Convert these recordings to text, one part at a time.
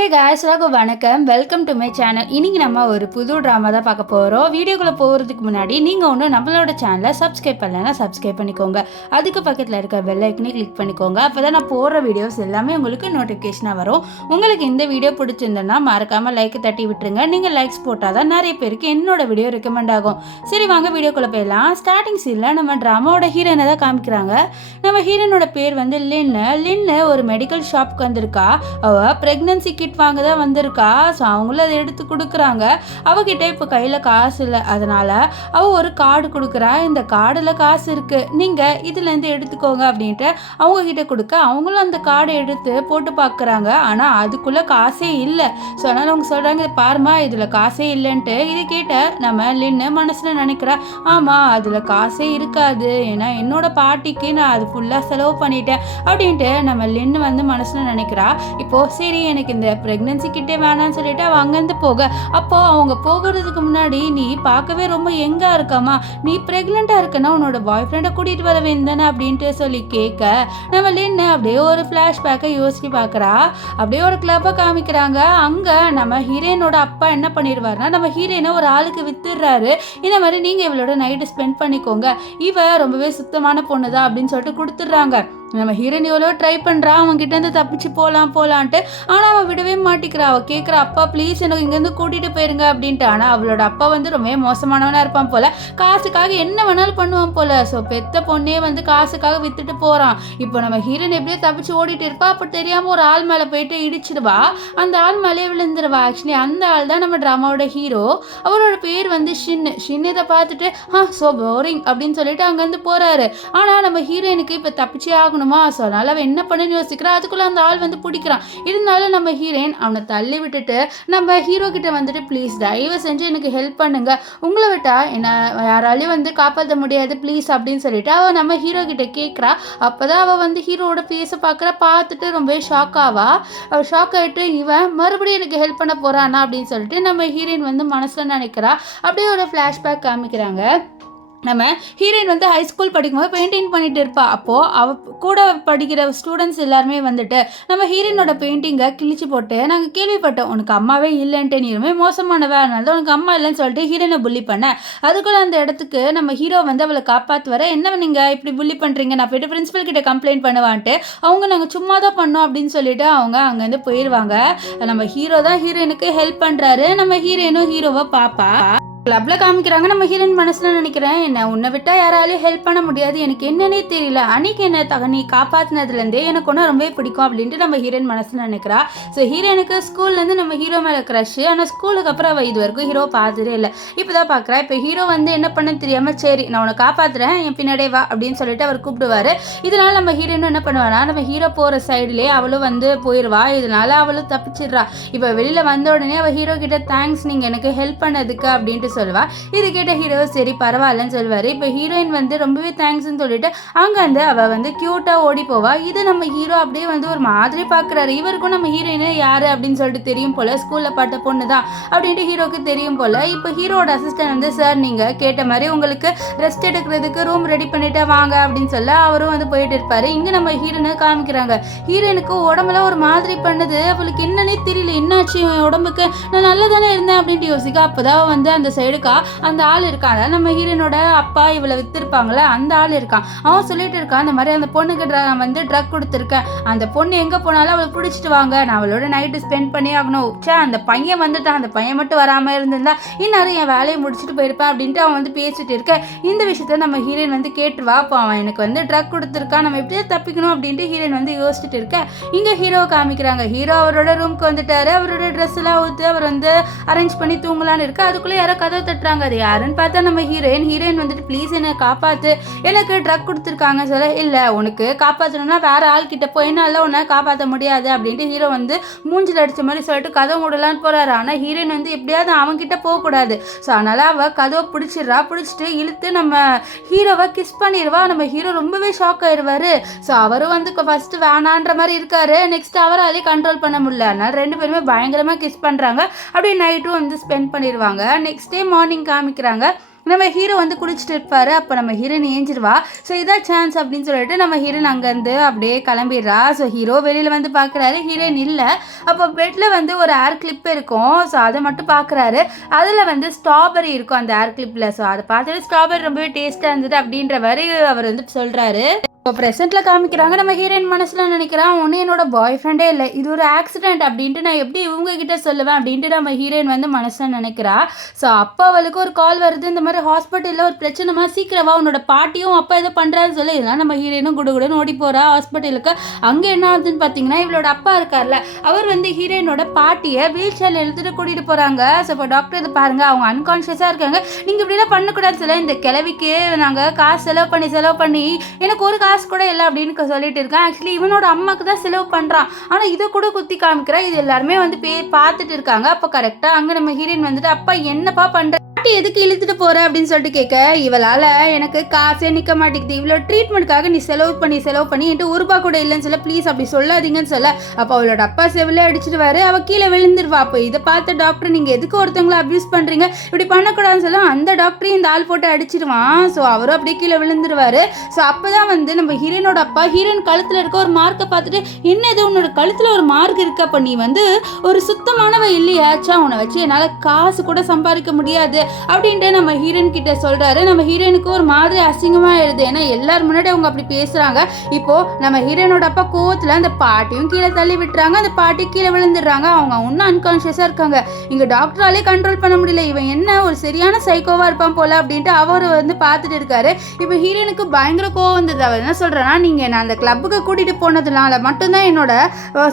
Hey guys, வணக்கம். Welcome to my channel. இன்றைக்கி நம்ம ஒரு புது ட்ராமா தான் பார்க்க போகிறோம். வீடியோக்குள்ளே போகிறதுக்கு முன்னாடி நீங்கள் ஒன்று நம்மளோட சேனலை சப்ஸ்கிரைப் பண்ணலைன்னா சப்ஸ்கிரைப் பண்ணிக்கோங்க. அதுக்கு பக்கத்தில் இருக்க பெல் ஐக்கனை கிளிக் பண்ணிக்கோங்க. அப்போ தான் நான் போடுற வீடியோஸ் எல்லாமே உங்களுக்கு நோட்டிஃபிகேஷனாக வரும். உங்களுக்கு இந்த வீடியோ பிடிச்சிருந்தேன்னா மறக்காமல் லைக்கை தட்டி விட்டுருங்க. நீங்கள் லைக்ஸ் போட்டால் தான் நிறைய பேருக்கு என்னோட வீடியோ ரெக்கமெண்ட் ஆகும். சரி, வாங்க வீடியோக்குள்ளே போயிடலாம். ஸ்டார்டிங் சீனில் நம்ம ட்ராமாவோட ஹீரோயினை தான் காமிக்கிறாங்க. நம்ம ஹீரோனோட பேர் வந்து லின்னு ஒரு மெடிக்கல் ஷாப்க்கு வந்திருக்கா. அவள் ப்ரெக்னன்சி கிட் வாங்க தான் வந்திருக்கா. ஸோ அவங்களும் அதை எடுத்து கொடுக்குறாங்க. அவகிட்ட இப்போ கையில் காசு இல்லை, அதனால் அவள் ஒரு கார்டு கொடுக்குறா. இந்த கார்டில் காசு இருக்குது, நீங்கள் இதுலேருந்து எடுத்துக்கோங்க அப்படின்ட்டு அவங்கக்கிட்ட கொடுக்க அவங்களும் அந்த கார்டை எடுத்து போட்டு பார்க்குறாங்க. ஆனால் அதுக்குள்ளே காசே இல்லை. ஸோ அதனால் அவங்க சொல்கிறாங்க, இது பாருமா, இதில் காசே இல்லைன்ட்டு. இதை கேட்ட நம்ம லின்னு மனசில் நினைக்கிறா, ஆமாம் அதில் காசே இருக்காது, ஏன்னா என்னோட பாட்டிக்கு நான் அது ஃபுல்லாக செலவு பண்ணிட்டேன் அப்படின்ட்டு நம்ம லின்னு வந்து மனசில் நினைக்கிறா. இப்போது சரி, எனக்கு இந்த ப்ரெக்னன்சி கிட்டே வேணான்னு சொல்லிட்டு அவள் அங்கேருந்து போக, அப்போது அவங்க போகிறதுக்கு முன்னாடி, நீ பார்க்கவே ரொம்ப எங்கே இருக்காமா, நீ ப்ரெக்னெண்ட்டாக இருக்கனா உன்னோட பாய் ஃப்ரெண்டை கூட்டிகிட்டு வர வேண்டானே அப்படின்ட்டு சொல்லி கேட்க, நம்ம லின்னு அப்படியே ஒரு ஃப்ளாஷ்பேக்கை யோசிச்சு பார்க்குறா. அப்படியே ஒரு கிளப்பை காமிக்கிறாங்க. அங்கே நம்ம ஹீரோயினோட அப்பா என்ன பண்ணிடுவார்னா, நம்ம ஹீரோயினை ஒரு ஆளுக்கு வித்துடுறாரு. இந்த மாதிரி நீங்கள் இவளோட நைட்டு ஸ்பெண்ட் பண்ணிக்கோங்க, இவ ரொம்பவே சுத்தமான பொண்ணு தான் அப்படின்னு சொல்லிட்டு கொடுத்துட்றாங்க. நம்ம ஹீரோயின் எவ்வளோ ட்ரை பண்ணுறா அவன்கிட்டேருந்து தப்பிச்சு போகலான்ட்டு. ஆனால் அவன் விடவே மாட்டிக்கிறா. அவள் கேட்குறா, அப்பா ப்ளீஸ் எனக்கு இங்கேருந்து கூட்டிகிட்டு போயிருங்க அப்படின்ட்டு. ஆனால் அவளோட அப்பா வந்து ரொம்ப மோசமானவனாக இருப்பான் போல், காசுக்காக என்ன வேணாலும் பண்ணுவான் போல். ஸோ பெத்த பொண்ணே வந்து காசுக்காக விற்றுட்டு போகிறான். இப்போ நம்ம ஹீரோயின் எப்படியோ தப்பிச்சு ஓடிட்டு இருப்பா. அப்போ தெரியாமல் ஒரு ஆள் மேலே போயிட்டு இடிச்சிடுவா. அந்த ஆள் மேலே விழுந்துருவா. ஆக்சுவலி அந்த ஆள் தான் நம்ம ட்ராமாவோட ஹீரோ. அவரோட பேர் வந்து ஷின். இதை பார்த்துட்டு ஸோ போரிங் அப்படின்னு சொல்லிட்டு அங்கேருந்து போகிறாரு. ஆனால் நம்ம ஹீரோயினுக்கு இப்போ தப்பிச்சே ஆகணும். ஸோ அதனால அவன் என்ன பண்ணுன்னு யோசிக்கிறான். அதுக்குள்ள அந்த ஆள் வந்து பிடிக்கிறான். இருந்தாலும் நம்ம ஹீரோயின் அவனை தள்ளி விட்டுட்டு நம்ம ஹீரோ கிட்ட வந்துட்டு, ப்ளீஸ் தயவு செஞ்சு எனக்கு ஹெல்ப் பண்ணுங்க, உங்களை விட்டா என்ன யாராலையும் வந்து காப்பாற்ற முடியாது ப்ளீஸ் அப்படின்னு சொல்லிட்டு அவள் நம்ம ஹீரோ கிட்ட கேட்குறா. அப்போதான் அவள் வந்து ஹீரோவோட ஃபேஸை பார்த்துட்டு ரொம்ப ஷாக் ஆவா. அவள் ஷாக் ஆகிட்டு, இவன் மறுபடியும் எனக்கு ஹெல்ப் பண்ண போறானா அப்படின்னு சொல்லிட்டு நம்ம ஹீரோயின் வந்து மனசில் நினைக்கிறா. அப்படியே ஒரு ஃப்ளாஷ்பேக் காமிக்கிறாங்க. நம்ம ஹீரோயின் வந்து ஹைஸ்கூல் படிக்கும்போது பெயிண்டிங் பண்ணிட்டு இருப்பா. அப்போது அவள் கூட படிக்கிற ஸ்டூடெண்ட்ஸ் எல்லாருமே வந்துட்டு நம்ம ஹீரோயினோட பெயிண்டிங்கை கிழிச்சு போட்டு, நாங்கள் கேள்விப்பட்டோம் உனக்கு அம்மாவே இல்லைன்ட்டு, நீ ரொம்ப மோசமானவ, அதனால தான் உனக்கு அம்மா இல்லைன்னு சொல்லிட்டு ஹீரோயினை புள்ளி பண்ணேன். அதுக்குள்ள அந்த இடத்துக்கு நம்ம ஹீரோ வந்து அவளை காப்பாற்று வர, என்ன நீங்கள் இப்படி புள்ளி பண்ணுறீங்க, நான் போய்ட்டு பிரின்சிபல் கிட்ட கம்ப்ளைண்ட் பண்ணுவான்ட்டு அவங்க நாங்கள் சும்மா தான் பண்ணோம் அப்படின்னு சொல்லிட்டு அவங்க அங்கேருந்து போயிடுவாங்க. நம்ம ஹீரோ தான் ஹீரோயினுக்கு ஹெல்ப் பண்ணுறாரு. நம்ம ஹீரோயினும் ஹீரோவை பாப்பா. கிளப்ல காமிக்கிறாங்க. நம்ம ஹீரோயின் மனசுல நினைக்கிறேன், என்ன உன்னை விட்டா யாராலையும் ஹெல்ப் பண்ண முடியாது, எனக்கு என்னன்னே தெரியல, அன்னைக்கு என்ன நீ காப்பாத்தினதுலேருந்தே எனக்கு ஒன்று ரொம்ப பிடிக்கும் அப்படின்ட்டு நம்ம ஹீரோயின் மனசுல நினைக்கிறா. ஸோ ஹீரோயினுக்கு ஸ்கூல்லேருந்து நம்ம ஹீரோ மேலே க்ரஷ். ஆனால் ஸ்கூலுக்கு அப்புறம் அவள் இது வரைக்கும் ஹீரோ பார்த்ததே இல்லை. இப்போ தான் பார்க்குறா. இப்போ ஹீரோ வந்து என்ன பண்ண தெரியாமல், சரி நான் உன்னை காப்பாற்றுறேன், என் பின்னாடியே வா அப்படின்னு சொல்லிட்டு அவர் கூப்பிடுவார். இதனால நம்ம ஹீரோயினும் என்ன பண்ணுவானா, நம்ம ஹீரோ போகிற சைட்லேயே அவளும் வந்து போயிடுவா. இதனால அவளும் தப்பிச்சிடுறா. இப்போ வெளியில் வந்த உடனே அவள் ஹீரோ கிட்ட, தேங்க்ஸ் நீங்கள் எனக்கு ஹெல்ப் பண்ணதுக்கு அப்படின்ட்டு சொல்லுவா. இது கேட்ட ஹீரோ சரி பரவாயில்லன்னு சொல்லுவாரு. இப்போ ஹீரோயின் வந்து ரொம்பவே தேங்க்ஸ்ன்னு சொல்லிட்டு அங்கேருந்து அவள் வந்து கியூட்டா ஓடி போவா. இது நம்ம ஹீரோ அப்படியே வந்து ஒரு மாதிரி பார்க்குறாரு. இவருக்கும் நம்ம ஹீரோயின் யாரு அப்படின்னு சொல்லிட்டு தெரியும் போல, ஸ்கூல்ல பார்த்த பொண்ணு தான் அப்படின்ட்டு ஹீரோக்கு தெரியும் போல. இப்போ ஹீரோட அசிஸ்டன்ட் வந்து, சார் நீங்க கேட்ட மாதிரி உங்களுக்கு ரெஸ்ட் எடுக்கிறதுக்கு ரூம் ரெடி பண்ணிட்டு வாங்க அப்படின்னு சொல்ல அவரும் வந்து போயிட்டு இருப்பாரு. இங்க நம்ம ஹீரோனை காமிக்கிறாங்க. ஹீரோயினுக்கு உடம்புல ஒரு மாதிரி பண்ணுது. அவளுக்கு என்னன்னே தெரியல, என்னாச்சு உடம்புக்கு, நான் நல்லா தானே இருந்தேன் அப்படின்ட்டு யோசிக்க. அப்போதான் வந்து அந்த சைடுக்கா அந்த ஆள் இருக்காங்க, நம்ம ஹீரோனோட அப்பா இவளை வித்துருப்பாங்களே அந்த ஆள் இருக்கான். அவன் சொல்லிட்டு இருக்கான், இந்த மாதிரி அந்த பொண்ணுக்கு வந்து ட்ரக் கொடுத்துருக்கேன், அந்த பொண்ணு எங்கே போனாலும் அவளை பிடிச்சிட்டு வாங்க, நான் அவளோட நைட்டு ஸ்பெண்ட் பண்ணி ஆகணும். அந்த பையன் வந்துட்டான், அந்த பையன் மட்டும் வராமல் இருந்திருந்தா இந்நேரம் என் வேலையை முடிச்சுட்டு போயிருப்பேன் அப்படின்ட்டு அவன் வந்து பேசிட்டு இருக்கேன். இந்த விஷயத்த நம்ம ஹீரோயின் வந்து கேட்டுருவா. அப்போ அவன் எனக்கு வந்து ட்ரக் கொடுத்துருக்கான், நம்ம எப்படியா தப்பிக்கணும் அப்படின்ட்டு ஹீரோயின் வந்து யோசிச்சுட்டு இருக்கேன். இங்கே ஹீரோ காமிக்கிறாங்க. ஹீரோ அவரோட ரூம்க்கு வந்துட்டாரு. அவரோட ட்ரெஸ் எல்லாம் ஊற்று அவர் வந்து அரேஞ்ச் பண்ணி தூங்கலான்னு இருக்கு. அதுக்குள்ளே யாரோ கதவை தட்டுறாங்க. அது யாருன்னு பார்த்தா நம்ம ஹீரோயின் வந்துட்டு, ப்ளீஸ் என்னை காப்பாற்று, எனக்கு ட்ரக் கொடுத்துருக்காங்க சொல்ல. இல்லை உனக்கு காப்பாற்றணும்னா வேற ஆள் கிட்ட போய் என்னால் உன்னை காப்பாற்ற முடியாது அப்படின்ட்டு ஹீரோ வந்து மூஞ்சில் அடித்த மாதிரி சொல்லிட்டு கதவை மூடலான்னு போகிறாரு. ஆனால் ஹீரோயின் வந்து எப்படியாவது அவன்கிட்ட போகக்கூடாது. ஸோ அதனால் அவள் கதவை பிடிச்சிட்டு இழுத்து நம்ம ஹீரோவை கிஸ் பண்ணிடுவா. நம்ம ஹீரோ ரொம்பவே ஷாக் ஆயிடுவார். ஸோ அவரும் வந்து ஃபஸ்ட்டு வேணான்ற மாதிரி இருக்காரு. நெக்ஸ்ட் அவராலே கண்ட்ரோல் பண்ண முடியல. அதனால் ரெண்டு பேருமே பயங்கரமாக கிஸ் பண்ணுறாங்க. அப்படியே நைட்டும் வந்து ஸ்பெண்ட் பண்ணிடுவாங்க. நெக்ஸ்ட் டே மார்னிங் காமிக்கிறாங்க. நம்ம ஹீரோ வந்து குடிச்சிட்டு இருப்பாரு. அப்போ நம்ம ஹீரோயின் ஏஞ்சிருவா. ஸோ இதான் சான்ஸ் அப்படின்னு சொல்லிட்டு நம்ம ஹீரோயின் அங்கேருந்து அப்படியே கிளம்பிடுறா. ஸோ ஹீரோ வெளியில் வந்து பார்க்குறாரு, ஹீரோயின் இல்லை. அப்போ பெட்டில் வந்து ஒரு ஏர் கிளிப் இருக்கும். ஸோ அதை மட்டும் பார்க்குறாரு. அதில் வந்து ஸ்ட்ராபெரி இருக்கும் அந்த ஏர் கிளிப்பில். ஸோ அதை பார்த்துட்டு ஸ்ட்ராபெரி ரொம்பவே டேஸ்ட்டாக இருந்தது அப்படின்ற மாதிரி அவர் வந்து சொல்கிறாரு. இப்போ ப்ரெசென்ட்டில் காமிக்கிறாங்க. நம்ம ஹீரோயின் மனசில் நினைக்கிறான், ஒன்று என்னோட பாய் ஃப்ரெண்டே இல்லை, இது ஒரு ஆக்சிடென்ட் அப்படின்ட்டு நான் எப்படி இவங்ககிட்ட சொல்லுவேன் அப்படின்ட்டு நம்ம ஹீரோயின் வந்து மனசில் நினைக்கிறா. ஸோ அப்போ அவளுக்கு ஒரு கால் வருது, இந்த மாதிரி ஹாஸ்பிட்டலில் ஒரு பிரச்சனைமா, சீக்கிரவா உன்னோட பாட்டியும் அப்பா எதோ பண்ணுறான்னு சொல்லி. இதெல்லாம் நம்ம ஹீரோயினும் குடுகுடுன்னு ஓடி போகிறா ஹாஸ்பிட்டலுக்கு. அங்கே என்ன ஆகுதுன்னு பார்த்தீங்கன்னா, இவளோட அப்பா இருக்கார்ல, அவர் வந்து ஹீரோயினோட பாட்டியை வீல் சேரில் எடுத்துகிட்டு கூட்டிகிட்டு போகிறாங்க. ஸோ இப்போ டாக்டர் இதை பாருங்கள், அவங்க அன்கான்ஷியஸாக இருக்காங்க, நீங்கள் இப்படிலாம் பண்ணக்கூடாதுன்னு சொல்ல, இந்த கிழவிக்கு நாங்கள் காசு செலவு பண்ணி எனக்கு ஒரு காசு கூட இல்லை அப்படின்னு சொல்லிட்டு இருக்கேன். ஆக்சுவலி இவனோட அம்மாக்கு தான் செலவு பண்ணுறான், ஆனால் இதை கூட குத்தி காமிக்கிறா. இது எல்லாருமே வந்து பார்த்துட்டு இருக்காங்க. அப்போ கரெக்டாக அங்கே நம்ம ஹீரோயின் வந்துட்டு, அப்பா என்னப்பா பண்ணுற, பாட்டி எதுக்கு இழுத்துட்டு போற அப்படின்னு சொல்லிட்டு கேட்க, இவளால் எனக்கு காசே நிற்க மாட்டேங்குது, இவ்வளோ ட்ரீட்மெண்ட்காக நீ செலவு பண்ணி என்கிட்ட ஒரு ரூபா கூட இல்லைன்னு சொல்ல, ப்ளீஸ் அப்படி சொல்லாதீங்கன்னு சொல்ல. அப்போ அவளோட அப்பா செவிலே அடிச்சிடுவாரு, அவள் கீழே விழுந்துருவா. அப்போ இதை பார்த்த டாக்டர், நீங்கள் எதுக்கு ஒருத்தவங்களை அப்யூஸ் பண்ணுறீங்க, இப்படி பண்ணக்கூடாதுன்னு சொல்ல அந்த டாக்டரையும் இந்த ஆள் போட்டு அடிச்சிடுவான். ஸோ அவரும் அப்படியே கீழே விழுந்துருவாரு. ஸோ அப்போ தான் வந்து நம்ம ஹீரோனோட அப்பா ஹீரோயின் கழுத்தில் இருக்க ஒரு மார்க்கை பார்த்துட்டு, என்னது உன்னோட கழுத்தில் ஒரு மார்க் இருக்கு, அப்போ நீ வந்து ஒரு சுத்தமானவ இல்லையாச்சா, உன்னை வச்சு என்னால் காசு கூட சம்பாதிக்க முடியாது அப்படின்ட்டு நம்ம ஹீரோயின் கிட்ட சொல்றாரு. நம்ம ஹீரோயினுக்கு ஒரு மாதிரி அசிங்கமா எழுது, ஏன்னா எல்லாரும் முன்னாடி அவங்க அப்படி பேசுறாங்க. இப்போ நம்ம ஹீரோயினோட அப்பா கோவத்துல அந்த பாட்டியும் கீழே தள்ளி விட்டுறாங்க, அந்த பாட்டி கீழே விழுந்துடுறாங்க. அவங்க ஒன்னும் அன்கான்ஷியஸா இருக்காங்க. இங்க டாக்டராலே கண்ட்ரோல் பண்ண முடியல, இவன் என்ன ஒரு சரியான சைக்கோவா இருப்பான் போல அப்படின்ட்டு அவர் வந்து பார்த்துட்டு இருக்காரு. இப்போ ஹீரோயினுக்கு பயங்கர கோவம் வந்தது. அவர் என்ன சொல்றேன்னா, நீங்க நான் அந்த கிளப்புக்கு கூட்டிட்டு போனதுனால மட்டும்தான் என்னோட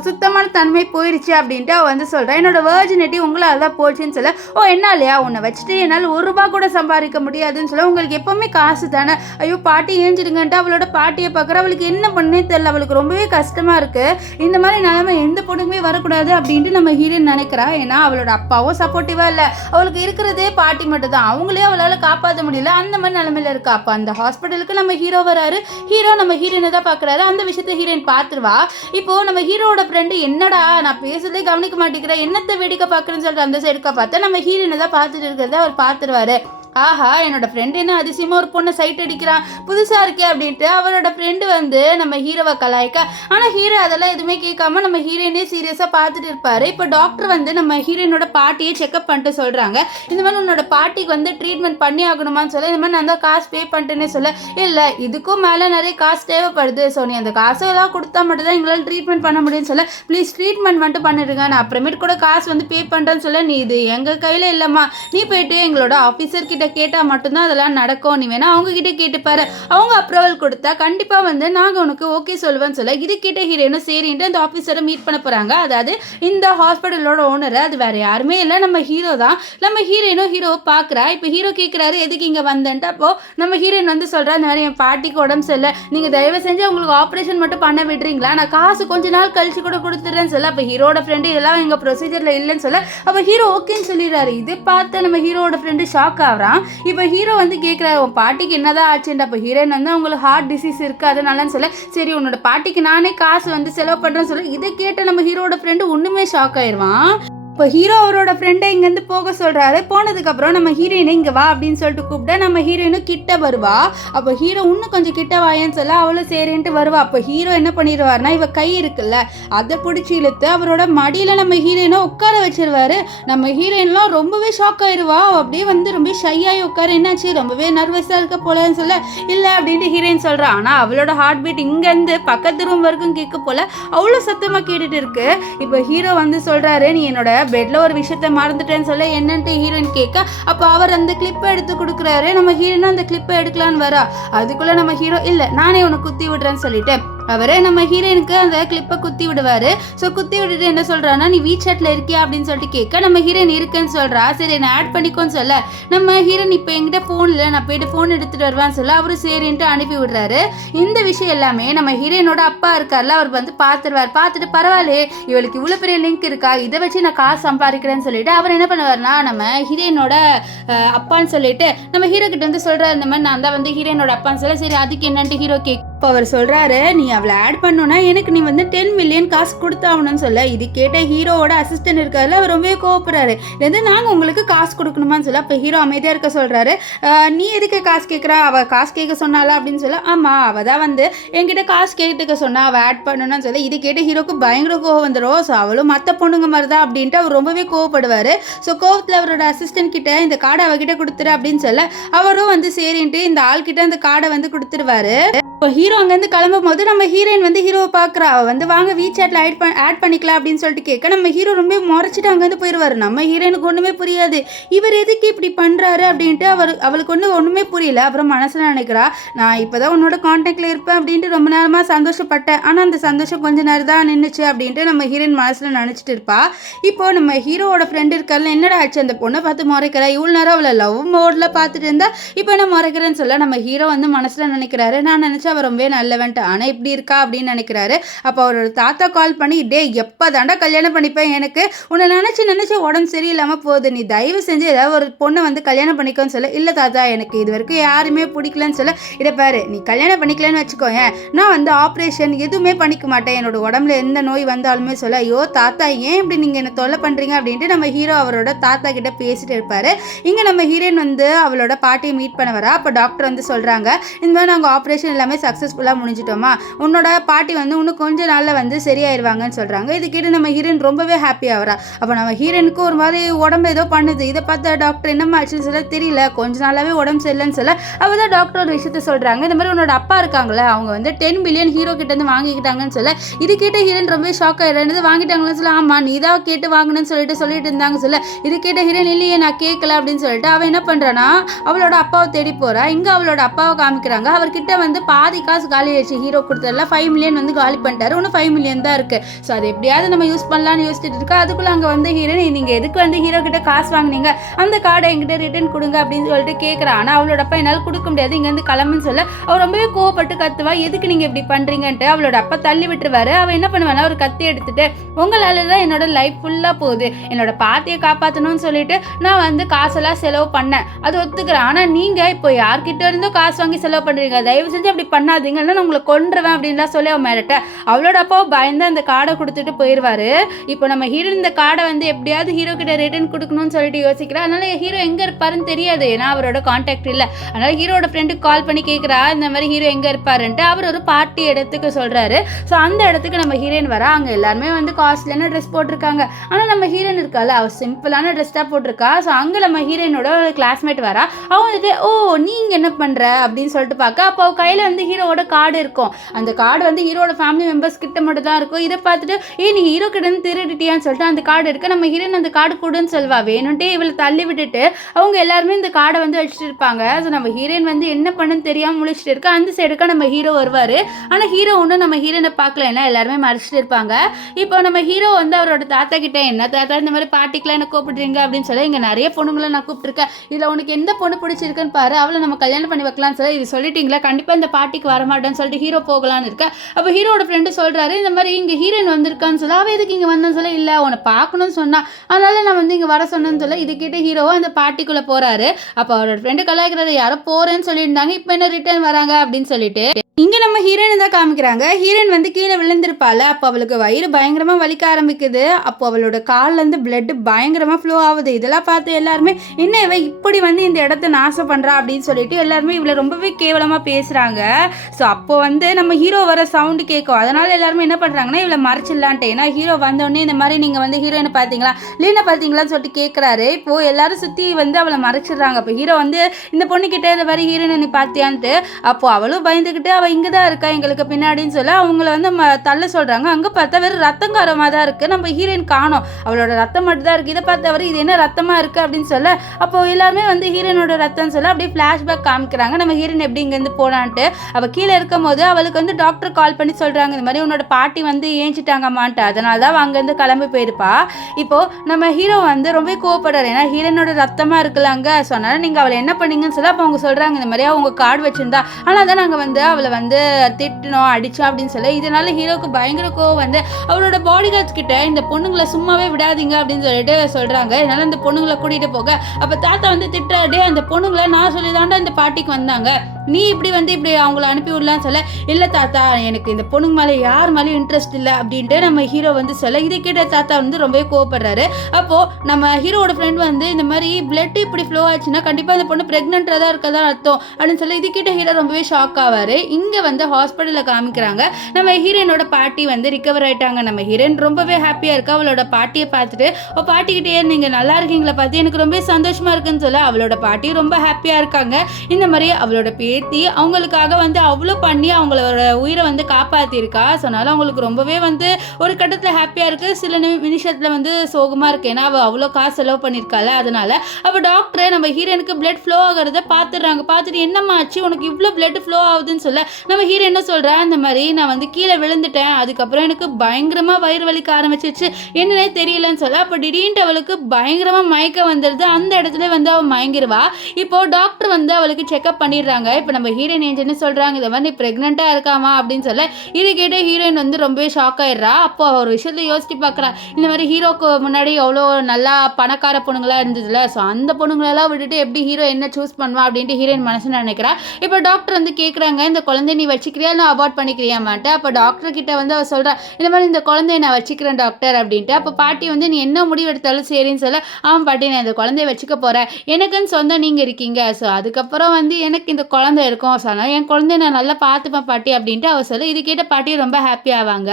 சுத்தமான தன்மை போயிருச்சு அப்படின்ட்டு அவ வந்து சொல்றேன். என்னோட வெர்ஜினிட்டி உங்களால தான் போச்சுன்னு சொல்ல, ஓ என்ன இல்லையா, உன்னை வச்சுட்டு என்னால் ஒரு ரூபா கூட சம்பாதிக்க முடியாதுன்னு சொல்ல, உங்களுக்கு எப்பவுமே காசு தானே, ஐயோ பாட்டி ஏஞ்சிடுங்கன்ட்டு அவளோட பாட்டியை பார்க்குற. அவளுக்கு என்ன பண்ணே தெரியல, அவளுக்கு ரொம்பவே கஷ்டமா இருக்கு, இந்த மாதிரி நிலைமை எந்த பொண்ணுக்குமே வரக்கூடாது அப்படின்ட்டு நம்ம ஹீரோயின் நினைக்கிறா. ஏன்னா அவளோட அப்பாவும் சப்போர்ட்டிவா இல்லை, அவளுக்கு இருக்கிறதே பாட்டி மட்டும் தான், அவங்களே அவளால் காப்பாற்ற முடியல, அந்த மாதிரி நிலைமையில இருக்கா. அப்போ அந்த ஹாஸ்பிட்டலுக்கு நம்ம ஹீரோ வராரு. ஹீரோ நம்ம ஹீரோயினை தான் பார்க்குறாரு. அந்த விஷயத்த ஹீரோயின் பார்த்துருவா. இப்போ நம்ம ஹீரோட ஃப்ரெண்டு, என்னடா நான் பேசுறதே கவனிக்க மாட்டேங்கிறேன், என்னத்தை வேடிக்கை பார்க்குறேன்னு சொல்லிட்டு அந்த சைடுக்கா பார்த்தா நம்ம ஹீரோயினை தான் பார்த்துட்டு இருக்கிறத அவர் பார்த்துருவாரு. ஆஹா, என்னோட ஃப்ரெண்டு என்ன அதிசயமா ஒரு பொண்ணை சைட் அடிக்கிறான், புதுசா இருக்கே அப்படின்ட்டு அவரோட ஃப்ரெண்டு வந்து நம்ம ஹீரோவை கலாய்க்க. ஆனால் ஹீரோ அதெல்லாம் எதுவுமே கேட்காம நம்ம ஹீரோயினே சீரியஸாக பார்த்துட்டு இருப்பாரு. இப்போ டாக்டர் வந்து நம்ம ஹீரோயினோட பாட்டியை செக்அப் பண்ணிட்டு சொல்றாங்க, இந்த மாதிரி உன்னோட பாட்டிக்கு வந்து ட்ரீட்மெண்ட் பண்ணி ஆகணுமான்னு சொல்ல, இந்த மாதிரி நான் தான் காசு பே பண்ணிட்டேன்னு சொல்ல, இல்லை இதுக்கும் மேலே நிறைய காசு தேவைப்படுது, ஸோ நீ அந்த காசெல்லாம் கொடுத்தா மட்டும் தான் எங்களால் ட்ரீட்மெண்ட் பண்ண முடியும்னு சொல்ல, ப்ளீஸ் ட்ரீட்மெண்ட் மட்டும் பண்ணிடுங்க, நான் அப்புறமேட்டு கூட காசு வந்து பே பண்ணுறேன்னு சொல்ல, நீ இது எங்கள் கையில் இல்லைம்மா, நீ போயிட்டு எங்களோட ஆஃபீஸர் கிட்ட கேட்டால் மட்டும்தான் அதெல்லாம் நடக்கும், நீ வேணா அவங்க கிட்ட கேட்டுப்பாரு, அவங்க அப்ரூவல் கொடுத்தா கண்டிப்பா வந்து நாங்கள் உனக்கு ஓகே சொல்லுவேன்னு சொல்ல, இது கிட்ட ஹீரோனும் சரின்ட்டு அந்த ஆஃபீஸரை மீட் பண்ண போறாங்க. அதாவது இந்த ஹாஸ்பிட்டலோட ஓனர், அது வேற யாருமே இல்லை, நம்ம ஹீரோ தான். நம்ம ஹீரோயினும் ஹீரோவை பார்க்குறா. இப்போ ஹீரோ கேட்குறாரு, எதுக்கு இங்கே வந்தேன்ட்டு. அப்போ நம்ம ஹீரோயின் வந்து சொல்கிறா, இந்த மாதிரி என் பாட்டிக்கு உடம்பு சரியில்லை, நீங்கள் தயவு செஞ்சு உங்களுக்கு ஆப்ரேஷன் மட்டும் பண்ண விடுறீங்களா, நான் காசு கொஞ்ச நாள் கழிச்சு கூட கொடுத்துட்றேன்னு சொல்ல. அப்போ ஹீரோட ஃப்ரெண்டு இதெல்லாம் எங்கள் ப்ரொசீஜரில் இல்லைன்னு சொல்ல, அப்போ ஹீரோ ஓகேன்னு சொல்லிடுறாரு. இது பார்த்து நம்ம ஹீரோட ஃப்ரெண்டு ஷாக் ஆகிறான். இப்போ ஹீரோ வந்து கேட்குறாரு, உன் பாட்டிக்கு என்னதான் ஆச்சுன்னு. அப்போ ஹீரோயின் வந்து அவங்களுக்கு ஹார்ட் டிசீஸ் இருக்குது அதனாலன்னு சொல்ல, சரி உன்னோட பாட்டிக்கு நானே காசு வந்து செலவு பண்ணுறேன்னு சொல்ல, இதை கேட்ட நம்ம ஹீரோட ஃப்ரெண்டு ஒன்றுமே ஷாக் ஆயிடுவான். இப்போ ஹீரோ அவரோட ஃப்ரெண்டை இங்கேருந்து போக சொல்கிறாரு. போனதுக்கப்புறம் நம்ம ஹீரோயினை இங்கே வா அப்படின்னு சொல்லிட்டு கூப்பிட்டா நம்ம ஹீரோயினும் கிட்ட வருவா. அப்போ ஹீரோ இன்னும் கொஞ்சம் கிட்ட வாயன்னு சொல்ல, அவளும் சரின்ட்டு வருவா. அப்போ ஹீரோ என்ன பண்ணிடுவார்னா, இவ கை இருக்குல்ல அதை பிடிச்சி இழுத்து அவரோட மடியில் நம்ம ஹீரோயினை உட்கார வச்சிருவாரு. நம்ம ஹீரோயின்லாம் ரொம்பவே ஷாக் ஆயிடுவா. அப்படியே வந்து ரொம்ப ஷையாகி உட்கார, என்னாச்சு ரொம்பவே நர்வஸாக இருக்க போலன்னு சொல்ல, இல்லை அப்படின்ட்டு ஹீரோயின் சொல்கிறா. ஆனால் அவளோட ஹார்ட் பீட் இங்கேருந்து பக்கத்து ரூம் வரைக்கும் கேட்க போல அவ்வளோ சத்தமாக கேட்டுட்டு இருக்கு. இப்போ ஹீரோ வந்து சொல்கிறாரு, நீ என்னோட பெட்ல ஒரு விஷயத்த மறந்துட்டேன்னு சொல்ல, என்னன்ட்டு ஹீரோயின் கேட்க, அப்போ அவர் அந்த கிளிப்பை எடுத்து கொடுக்குறாரு. நம்ம ஹீரோயினும் அந்த கிளிப்பை எடுக்கலான்னு வரா. அதுக்குள்ள நம்ம ஹீரோ, இல்லை நானே உனக்கு குத்தி விடுறேன்னு சொல்லிட்டு அவரே நம்ம ஹீரோயினுக்கு அந்த கிளிப்பை குத்தி விடுவாரு. ஸோ குத்தி விட்டுட்டு என்ன சொல்றான்னா, நீ வீச்சாட்டில் இருக்கியா அப்படின்னு சொல்லிட்டு கேட்க, நம்ம ஹீரோயின் இருக்குன்னு சொல்றா. சரி என்ன ஆட் பண்ணிக்கோன்னு சொல்ல, நம்ம ஹீரோயின் இப்போ என்கிட்ட ஃபோன் இல்லை, நான் போயிட்டு ஃபோன் எடுத்துட்டு வருவான்னு சொல்ல, அவரு சரின்ட்டு அனுப்பி விடுறாரு. இந்த விஷயம் எல்லாமே நம்ம ஹீரோயினோட அப்பா இருக்கார்ல, அவர் வந்து பார்த்துருவார். பார்த்துட்டு பரவாயில்லையே இவளுக்கு இவ்வளோ பெரிய லிங்க் இருக்கா, இதை வச்சு நான் காசு சம்பாதிக்கிறேன்னு சொல்லிட்டு அவர் என்ன பண்ணுவார்னா, நம்ம ஹீரோயினோட அப்பான்னு சொல்லிட்டு நம்ம ஹீரோ கிட்ட வந்து சொல்றாரு, இந்த மாதிரி நான் தான் வந்து ஹீரோயினோட அப்பான்னு சொல்ல, சரி அதுக்கு என்னன்ட்டு ஹீரோ கேட்க, இப்போ அவர் சொல்கிறாரு, நீ அவளை ஆட் பண்ணணுன்னா எனக்கு நீ வந்து 10 மில்லியன் காசு கொடுத்தாகணும்னு சொல்ல. இது கேட்ட ஹீரோவோட அசிஸ்டன்ட் இருக்காருல, அவர் ரொம்பவே கோவப்படுறாரு. இதுலேருந்து நாங்கள் உங்களுக்கு காசு கொடுக்கணுமான்னு சொல்ல. அப்போ ஹீரோ அமைதியாக இருக்க சொல்கிறாரு. நீ எதுக்கு காசு கேட்குறா, அவள் காசு கேட்க சொன்னாலா அப்படின்னு சொல்ல. ஆமாம், அவள் தான் வந்து என்கிட்ட காசு கேட்டுக்க சொன்னா, அவள் ஆட் பண்ணணும்னு சொல்ல. இது கேட்டு ஹீரோக்கு பயங்கர கோவம் வந்துடும். ஸோ அவளும் மற்ற பொண்ணுங்க மாதிரி தான் அப்படின்ட்டு அவர் ரொம்பவே கோவப்படுவார். ஸோ கோவத்தில் அவரோட அசிஸ்டன்ட் கிட்ட இந்த கார்டை அவகிட்ட கொடுத்துரு அப்படின்னு சொல்ல, அவரும் வந்து சரின்ட்டு இந்த ஆள்கிட்ட அந்த கார்டை வந்து கொடுத்துருவாரு. இப்போ ஹீரோ அங்கேருந்து கிளம்பும் போது நம்ம ஹீரோயின் வந்து ஹீரோவை பார்க்குறா. அவள் வந்து வாங்க வீசாட்டில் ஆட் பண்ணிக்கலாம் அப்படின்னு சொல்லிட்டு கேட்க, நம்ம ஹீரோ ரொம்ப முறைச்சிட்டு அங்கேருந்து போயிடுவார். நம்ம ஹீரோயினுக்கு ஒன்றுமே புரியாது, இவர் எதுக்கு இப்படி பண்ணுறாரு அப்படின்ட்டு. அவளுக்கு ஒன்றுமே புரியல. அப்புறம் மனசில் நினைக்கிறா, நான் இப்போ தான் உன்னோட கான்டாக்டில் இருப்பேன் அப்படின்ட்டு ரொம்ப நேரமாக சந்தோஷப்பட்டேன், ஆனால் அந்த சந்தோஷம் கொஞ்ச நேரம் தான் நின்றுச்சு அப்படின்ட்டு நம்ம ஹீரோயின் மனசில் நினச்சிட்டு இருப்பா. இப்போ நம்ம ஹீரோவோட ஃப்ரெண்டு இருக்கார்ல, என்னடா ஆச்சு அந்த பொண்ணை பார்த்து முறைக்கிறா, இவ்வளோ நேரம் அவளை லவ் மோடில் பார்த்துட்டு இருந்தா இப்போ என்ன முறைக்கிறேன்னு சொல்ல. நம்ம ஹீரோ வந்து மனசில் நினைக்கிறாரு, நான் நினச்சா அவள் ரொம்பவே நல்லவன்ட்டு, ஆனால் இப்படி இருக்கா அப்படின்னு நினைக்கிறாரு. அப்போ அவரோட தாத்தா கால் பண்ணி, டே எப்போ தாண்டா கல்யாணம் பண்ணிப்பேன், எனக்கு உன்னை நினச்சி உடம்பு சரியில்லாமல் போகுது, நீ தயவு செஞ்சு ஏதாவது ஒரு பொண்ணை வந்து கல்யாணம் பண்ணிக்கோன்னு சொல்ல. இல்லை தாத்தா, எனக்கு இது வரைக்கும் யாருமே பிடிக்கலன்னு சொல்ல. இதை பாரு, நீ கல்யாணம் பண்ணிக்கலன்னு வச்சுக்கோங்க, நான் வந்து ஆப்ரேஷன் எதுவுமே பண்ணிக்க மாட்டேன், என்னோட உடம்புல எந்த நோய் வந்தாலுமே சொல்ல. ஐயோ தாத்தா, ஏன் இப்படி நீங்கள் என்ன தொல்லை பண்ணுறீங்க அப்படின்ட்டு நம்ம ஹீரோ அவரோட தாத்தா கிட்ட பேசிட்டு இருப்பாரு. இங்கே நம்ம ஹீரோயின் வந்து அவளோட பாட்டியை மீட் பண்ண வரா. அப்போ டாக்டர் வந்து சொல்கிறாங்க, இந்த மாதிரி நாங்கள் ஆப்ரேஷன் எல்லாமே சக்ஸஸ்ஃபுல்லாக முடிஞ்சிட்டோமா, உன்னோட பாட்டி வந்து இன்னும் கொஞ்சம் நாளில் வந்து சரியாயிருவாங்கன்னு சொல்கிறாங்க. இது கேட்டு நம்ம ஹீரோயின் ரொம்பவே ஹாப்பி ஆகிறா. அப்போ நம்ம ஹீரோயினுக்கு ஒரு மாதிரி உடம்பு ஏதோ பண்ணுது. இதை பார்த்தா டாக்டர் என்னம்மா ஆச்சுன்னு சொல்ல, தெரியல கொஞ்ச நாளாகவே உடம்பு சரியில்லைன்னு சொல்ல. அவள் தான் டாக்டர் ஒரு விஷயத்த சொல்கிறாங்க, இந்த மாதிரி உன்னோட அப்பா இருக்காங்களே, அவங்க வந்து 10 மில்லியன் ஹீரோ கிட்டேருந்து வாங்கிக்கிட்டாங்கன்னு சொல்ல. இது கேட்ட ஹீரோயின் ரொம்ப ஷாக் ஆகிடுறது. வாங்கிட்டாங்கன்னு சொல்ல. ஆமாம், நீ தான் கேட்டு வாங்கணும்னு சொல்லிட்டு இருந்தாங்க சொல்ல. இது கேட்ட ஹீரோயின், இல்லையே நான் கேட்கல அப்படின்னு சொல்லிட்டு அவள் என்ன பண்ணுறான்னா அவளோட அப்பாவை தேடி போகிறா. இங்கே அவளோட அப்பாவை காமிக்கிறாங்க. அவர்கிட்ட வந்து பாதி காசு காலி ஆயிடுச்சு. ஹீரோ கொடுத்ததில்ல 5 மில்லியன் வந்து காலி பண்ணிட்டாரு, இன்னும் 5 மில்லியன் தான் இருக்குது. ஸோ அது எப்படியாவது நம்ம யூஸ் பண்ணலான்னு யோசிச்சுட்டு இருக்கா. அதுக்குள்ளே அங்கே வந்து ஹீரோயின், நீங்கள் எதுக்கு வந்து ஹீரோ கிட்ட காசு வாங்கினீங்க, அந்த கார்டை என்கிட்ட ரிட்டர்ன் கொடுங்க அப்படின்னு சொல்லிட்டு கேட்குறா. ஆனால் அவளோட அப்பா என்னால் கொடுக்க முடியாது, இங்கேருந்து கிளம்புன்னு சொல்ல. அவள் ரொம்பவே கோவப்பட்டு கத்துவா, எதுக்கு நீங்கள் இப்படி பண்ணுறீங்கன்ட்டு. அவளோட அப்பா தள்ளி விட்டுருவாரு. அவள் என்ன பண்ணுவானா ஒரு கத்தி எடுத்துட்டு, உங்களால தான் என்னோட லைஃப் ஃபுல்லாக போகுது, என்னோட பாத்தியை காப்பாற்றணும்னு சொல்லிட்டு நான் வந்து காசெல்லாம் செலவு பண்ணேன், அது ஒத்துக்கிறேன், ஆனால் நீங்கள் இப்போ யார்கிட்ட இருந்தோ காசு வாங்கி செலவு பண்ணுறீங்க, தயவு செஞ்சு அப்படி பண்ணாதீங்க, நான் உங்களை கொன்றுவேன் அப்படின்லாம் சொல்லி அவன் மிரட்ட. அவளோட அப்பாவை பயந்து அந்த கார்டை கொடுத்துட்டு போயிடுவாரு. இப்போ நம்ம ஹீரோ இந்த கார்டை வந்து எப்படியாவது ஹீரோ கிட்ட ரிட்டர்ன் கொடுக்கணும்னு சொல்லிட்டு யோசிக்கிறா. அதனால ஹீரோ எங்கே இருப்பாருன்னு தெரியாது, ஏன்னா அவரோட கான்டாக்ட் இல்லை. அதனால ஹீரோட ஃப்ரெண்டுக்கு கால் பண்ணி கேட்குறா, இந்த மாதிரி ஹீரோ எங்கே இருப்பாருன்ட்டு. அவர் ஒரு பார்ட்டி இடத்துக்கு சொல்கிறாரு. ஸோ அந்த இடத்துக்கு நம்ம ஹீரோயின் வரா. அங்கே எல்லாருமே வந்து காஸ்ட்லியான ட்ரெஸ் போட்டிருக்காங்க. ஆனால் நம்ம ஹீரோயின் இருக்கால, அவள் சிம்பிளான ட்ரெஸ் தான் போட்டிருக்கா. ஸோ அங்கே நம்ம ஹீரோயினோட ஒரு கிளாஸ்மேட் வரா. அவன் வந்துட்டு, ஓ நீங்கள் என்ன பண்ணுற அப்படின்னு சொல்லிட்டு பார்க்க. அப்போ அவள் கையில் வந்து ஹீரோவோட கார்டு இருக்கும். அந்த கார்டு வந்து ஹீரோட ஃபேமிலி மெம்பர்ஸ் கிட்ட மட்டும் தான் இருக்கும். இதை பார்த்துட்டு, நீ ஹீரோ கிட்ட இருந்து திருடிட்டியான்னு சொல்லிட்டு அந்த கார்டு எடுக்க. நம்ம ஹீரோயின் அந்த கார்டு கொடுன்னு சொல்வா. வேணும்ட்டே இவளை தள்ளி விட்டுட்டு அவங்க எல்லாருமே இந்த கார்டை வந்து வச்சுட்டு இருப்பாங்க. ஸோ நம்ம ஹீரோயின் வந்து என்ன பண்ணுன்னு தெரியாமல் முழிச்சிட்டு இருக்கா. அந்த சைடுக்கா நம்ம ஹீரோ வருவார். ஆனால் ஹீரோ ஒன்றும் நம்ம ஹீரோனை பார்க்கல, ஏன்னா எல்லாருமே மறைச்சிட்டு இருப்பாங்க. இப்போ நம்ம ஹீரோ வந்து அவரோட தாத்தா கிட்ட, என்ன தாத்தா இந்த மாதிரி பார்ட்டிக்கெலாம் என்ன கூப்பிடுறீங்க அப்படின்னு சொல்லி, இங்கே நிறைய பொண்ணுங்களை நான் கூப்பிட்டுருக்கேன், இதில் உனக்கு எந்த பொண்ணு பிடிச்சிருக்குன்னு பாரு, அவளை நம்ம கல்யாணம் பண்ணி வைக்கலாம்னு சொல்லி இது சொல்லிட்டீங்களா, கண்டிப்பாக இந்த பார்ட்டிக்கு வரமாட்டேன்னு சொல்லிட்டு ஹீரோ போகலான்னு இருக்க. அப்போ ஹீரோட ஃப்ரெண்டு சொல்கிறாரு, இந்த மாதிரி இங்கே ஹீரோயின் வந்திருக்கான்னு சொல்ல. அவள் எதுக்கு இங்கே வந்தேன்னு சொல்ல, இல்லை உன்னை பார்க்கணும்னு சொன்னா, அதனால நான் வந்து இங்கே வர சொன்னேன்னு சொல்ல. இது கிட்ட ஹீரோவோ அந்த பார்ட்டிக்குள்ளே போகிறாரு. அப்போ அவரோட ஃப்ரெண்டு கலாய்க்கிறாரு, யாரோ போகிறேன்னு சொல்லியிருந்தாங்க, இப்போ என்ன ரிட்டர்ன் வராங்க அப்படின்னு சொல்லிட்டு. இங்கே நம்ம ஹீரோயின் தான் காமிக்கிறாங்க. ஹீரோயின் வந்து கீழே விழுந்திருப்பாள். அப்போ அவளுக்கு வயிறு பயங்கரமாக வலிக்க ஆரம்பிக்குது. அப்போ அவளோட கால்லேருந்து பிளட்டு பயங்கரமாக ஃப்ளோ ஆகுது. இதெல்லாம் பார்த்து எல்லாருமே, என்ன இவ இப்படி வந்து இந்த இடத்த நாசம் பண்ணுறா அப்படின்னு சொல்லிட்டு எல்லாருமே இவளை ரொம்பவே கேவலமாக பேசுகிறாங்க. ஸோ அப்போ வந்து நம்ம ஹீரோ வர சவுண்டு கேட்கும். அதனால் எல்லாருமே என்ன பண்ணுறாங்கன்னா இவளை மறைச்சிடலான்ட்டு. ஏன்னா ஹீரோ வந்தோடனே இந்த மாதிரி நீங்கள் வந்து ஹீரோயினை பார்த்தீங்களா, லீனை பார்த்தீங்களான்னு சொல்லிட்டு கேட்குறாரு. இப்போது எல்லாரும் சுற்றி வந்து அவளை மறைச்சிடுறாங்க. அப்போ ஹீரோ வந்து இந்த பொண்ணுக்கிட்ட இந்த மாதிரி ஹீரோயினை நீ பார்த்தியான்ட்டு. அப்போது அவளும் பயந்துக்கிட்டு அவள் இங்கே தான் இருக்கா எங்களுக்கு பின்னாடின்னு சொல்ல அவங்கள வந்து தள்ள சொல்கிறாங்க. அங்கே பார்த்தா வெறும் ரத்தங்காரமாக தான் இருக்குது, நம்ம ஹீரோயின் காணோம், அவளோட ரத்தம் மட்டும் தான் இருக்குது. இதை பார்த்தவர் இது என்ன ரத்தமாக இருக்குது அப்படின்னு சொல்ல. அப்போது எல்லாருமே வந்து ஹீரோயினோட ரத்தம்னு சொல்ல அப்படியே ஃப்ளாஷ்பேக் காமிக்கிறாங்க. நம்ம ஹீரோயின் எப்படி இங்கேருந்து போனான்ட்டு. அவள் கீழே இருக்கும் போது அவளுக்கு வந்து டாக்டர் கால் பண்ணி சொல்கிறாங்க, இந்த மாதிரி உன்னோட பாட்டி வந்து ஏஞ்சிட்டாங்கம்மான்ட்டு. அதனால தான் அங்கேருந்து கிளம்பி போயிருப்பா. இப்போது நம்ம ஹீரோ வந்து ரொம்ப கோவப்படுறாரு, ஏன்னா ஹீரோயினோட ரத்தமாக இருக்கலாங்க. ஸோ அதனால் நீங்கள் அவளை என்ன பண்ணீங்கன்னு சொல்ல. அப்போ அவங்க சொல்கிறாங்க, இந்த மாதிரி அவங்க கார்டு வச்சுருந்தா, ஆனால் தான் நாங்கள் வந்து அவளை வந்து திட்டணும் அடித்தோம் அப்படின்னு சொல்லி. இதனால ஹீரோக்கு பயங்கர கோவம் வந்து அவரோட பாடி கார்ட்ஸ் கிட்ட இந்த பொண்ணுங்களை சும்மாவே விடாதீங்க அப்படின்னு சொல்லிட்டு சொல்கிறாங்க. இதனால இந்த பொண்ணுங்களை கூட்டிகிட்டு போக. அப்போ தாத்தா வந்து திட்டாடே, அந்த பொண்ணுங்களை நான் சொல்லி தாண்டா இந்த பார்ட்டிக்கு வந்தாங்க, நீ இப்படி வந்து இப்படி அவங்கள அனுப்பி விடலான்னு சொல்ல, இல்லை தாத்தா எனக்கு இந்த பொண்ணுங்க மேலே யார் மேலேயும் இன்ட்ரெஸ்ட் இல்லை அப்படின்ட்டு நம்ம ஹீரோ வந்து சொல்ல, இதை கேட்ட தாத்தா வந்து ரொம்பவே கோவப்படுறாரு. அப்போது நம்ம ஹீரோட ஃப்ரெண்ட் வந்து இந்த மாதிரி பிளட் இப்படி ஃப்ளோ ஆச்சுன்னா கண்டிப்பாக இந்த பொண்ணு ப்ரெக்னென்ட்டாக தான் இருக்கதா அர்த்தம் அப்படின்னு சொல்லி இது கிட்ட ஹீரோ ரொம்பவே ஷாக் ஆவார். இங்கே வந்து ஹாஸ்பிட்டலில் காமிக்கிறாங்க, நம்ம ஹீரோனோட பாட்டி வந்து ரிகவர் ஆகிட்டாங்க. நம்ம ஹீரோயின் ரொம்பவே ஹாப்பியாக இருக்கா. அவளோட பாட்டியை பார்த்துட்டு பாட்டிக்கிட்டே நீங்கள் நல்லா இருக்கீங்களா பார்த்து எனக்கு ரொம்ப சந்தோஷமாக இருக்குன்னு சொல்ல அவளோட பாட்டி ரொம்ப ஹாப்பியாக இருக்காங்க. இந்த மாதிரி அவளோட பேத்தி அவங்களுக்காக வந்து அவ்வளோ பண்ணி அவங்களோட உயிரை வந்து காப்பாற்றிருக்கா. சொன்னாலும் அவங்களுக்கு ரொம்பவே வந்து ஒரு கட்டத்தில் ஹாப்பியாக இருக்குது, சில நிமிஷத்தில் வந்து சோகமாக இருக்குது. ஏன்னா அவள் அவ்வளோ காசு செலவு பண்ணியிருக்காள். அதனால அவள் டாக்டரை நம்ம ஹீரோனுக்கு பிளட் ஃப்ளோ ஆகிறத பார்த்துடுறாங்க. பார்த்துட்டு என்னம்மா ஆச்சு உனக்கு இவ்வளோ பிளட் ஃப்ளோ ஆகுதுன்னு சொல்ல நம்ம ஹீரோ என்ன சொல்கிறா, இந்த மாதிரி நான் வந்து கீழே விழுந்துட்டேன், அதுக்கப்புறம் எனக்கு பயங்கரமாக வயிறு வலிக்க ஆரம்பிச்சிச்சு, என்னன்னே தெரியலன்னு சொல்ல அப்போ திடீர்னு அவளுக்கு பயங்கரமாக மயக்கம் வந்துடுது. அந்த இடத்துல வந்து அவள் மயங்கிடுவா. இப்போ டாக்டர் வந்து அவளுக்கு செக்அப் பண்ணிடுறாங்க. இப்போ நம்ம ஹீரோயின் என்ன சொல்கிறாங்க, இந்த மாதிரி நீ ப்ரெக்னெண்ட்டாக இருக்காமா அப்படின்னு சொல்ல இது கேட்ட ஹீரோயின் வந்து ரொம்பவே ஷாக் ஆயிடுறா. அப்போ ஒரு விஷயத்தை யோசிச்சு பார்க்குறா, இந்த மாதிரி ஹீரோக்கு முன்னாடி அவ்வளோ நல்லா பணக்கார பொண்ணுங்களாக இருந்ததுல, ஸோ அந்த பொண்ணுங்களெல்லாம் விட்டுட்டு எப்படி ஹீரோ என்ன சூஸ் பண்ணுவா அப்படின்ட்டு ஹீரோயின் மனசு நினைக்கிறா. இப்போ டாக்டர் வந்து கேட்குறாங்க, இந்த குழந்தைய நீ வச்சுக்கிறியா இல்லை அபார்ட் பண்ணிக்கிறியாமான்ட்டு. அப்போ டாக்டர் கிட்ட வந்து அவள் சொல்கிறா, இந்த மாதிரி இந்த குழந்தைய நான் வச்சுக்கிறேன் டாக்டர் அப்படின்ட்டு. அப்போ பாட்டி வந்து நீ என்ன முடிவு எடுத்தாலும் சரின்னு சொல்ல, ஆமாம் பாட்டி நான் இந்த குழந்தைய வச்சுக்க போகிறேன், எனக்குன்னு சொந்தம் நீங்கள் இருக்கீங்க, ஸோ அதுக்கப்புறம் வந்து எனக்கு இந்த குழந்தை இருக்கும், ஸோ அதனால் என் குழந்தைய நான் நல்லா பார்த்துப்பேன் பாட்டி அப்படின்ட்டு அவள் சொல்ல இது கேட்ட பாட்டி ரொம்ப ஹாப்பி ஆவாங்க.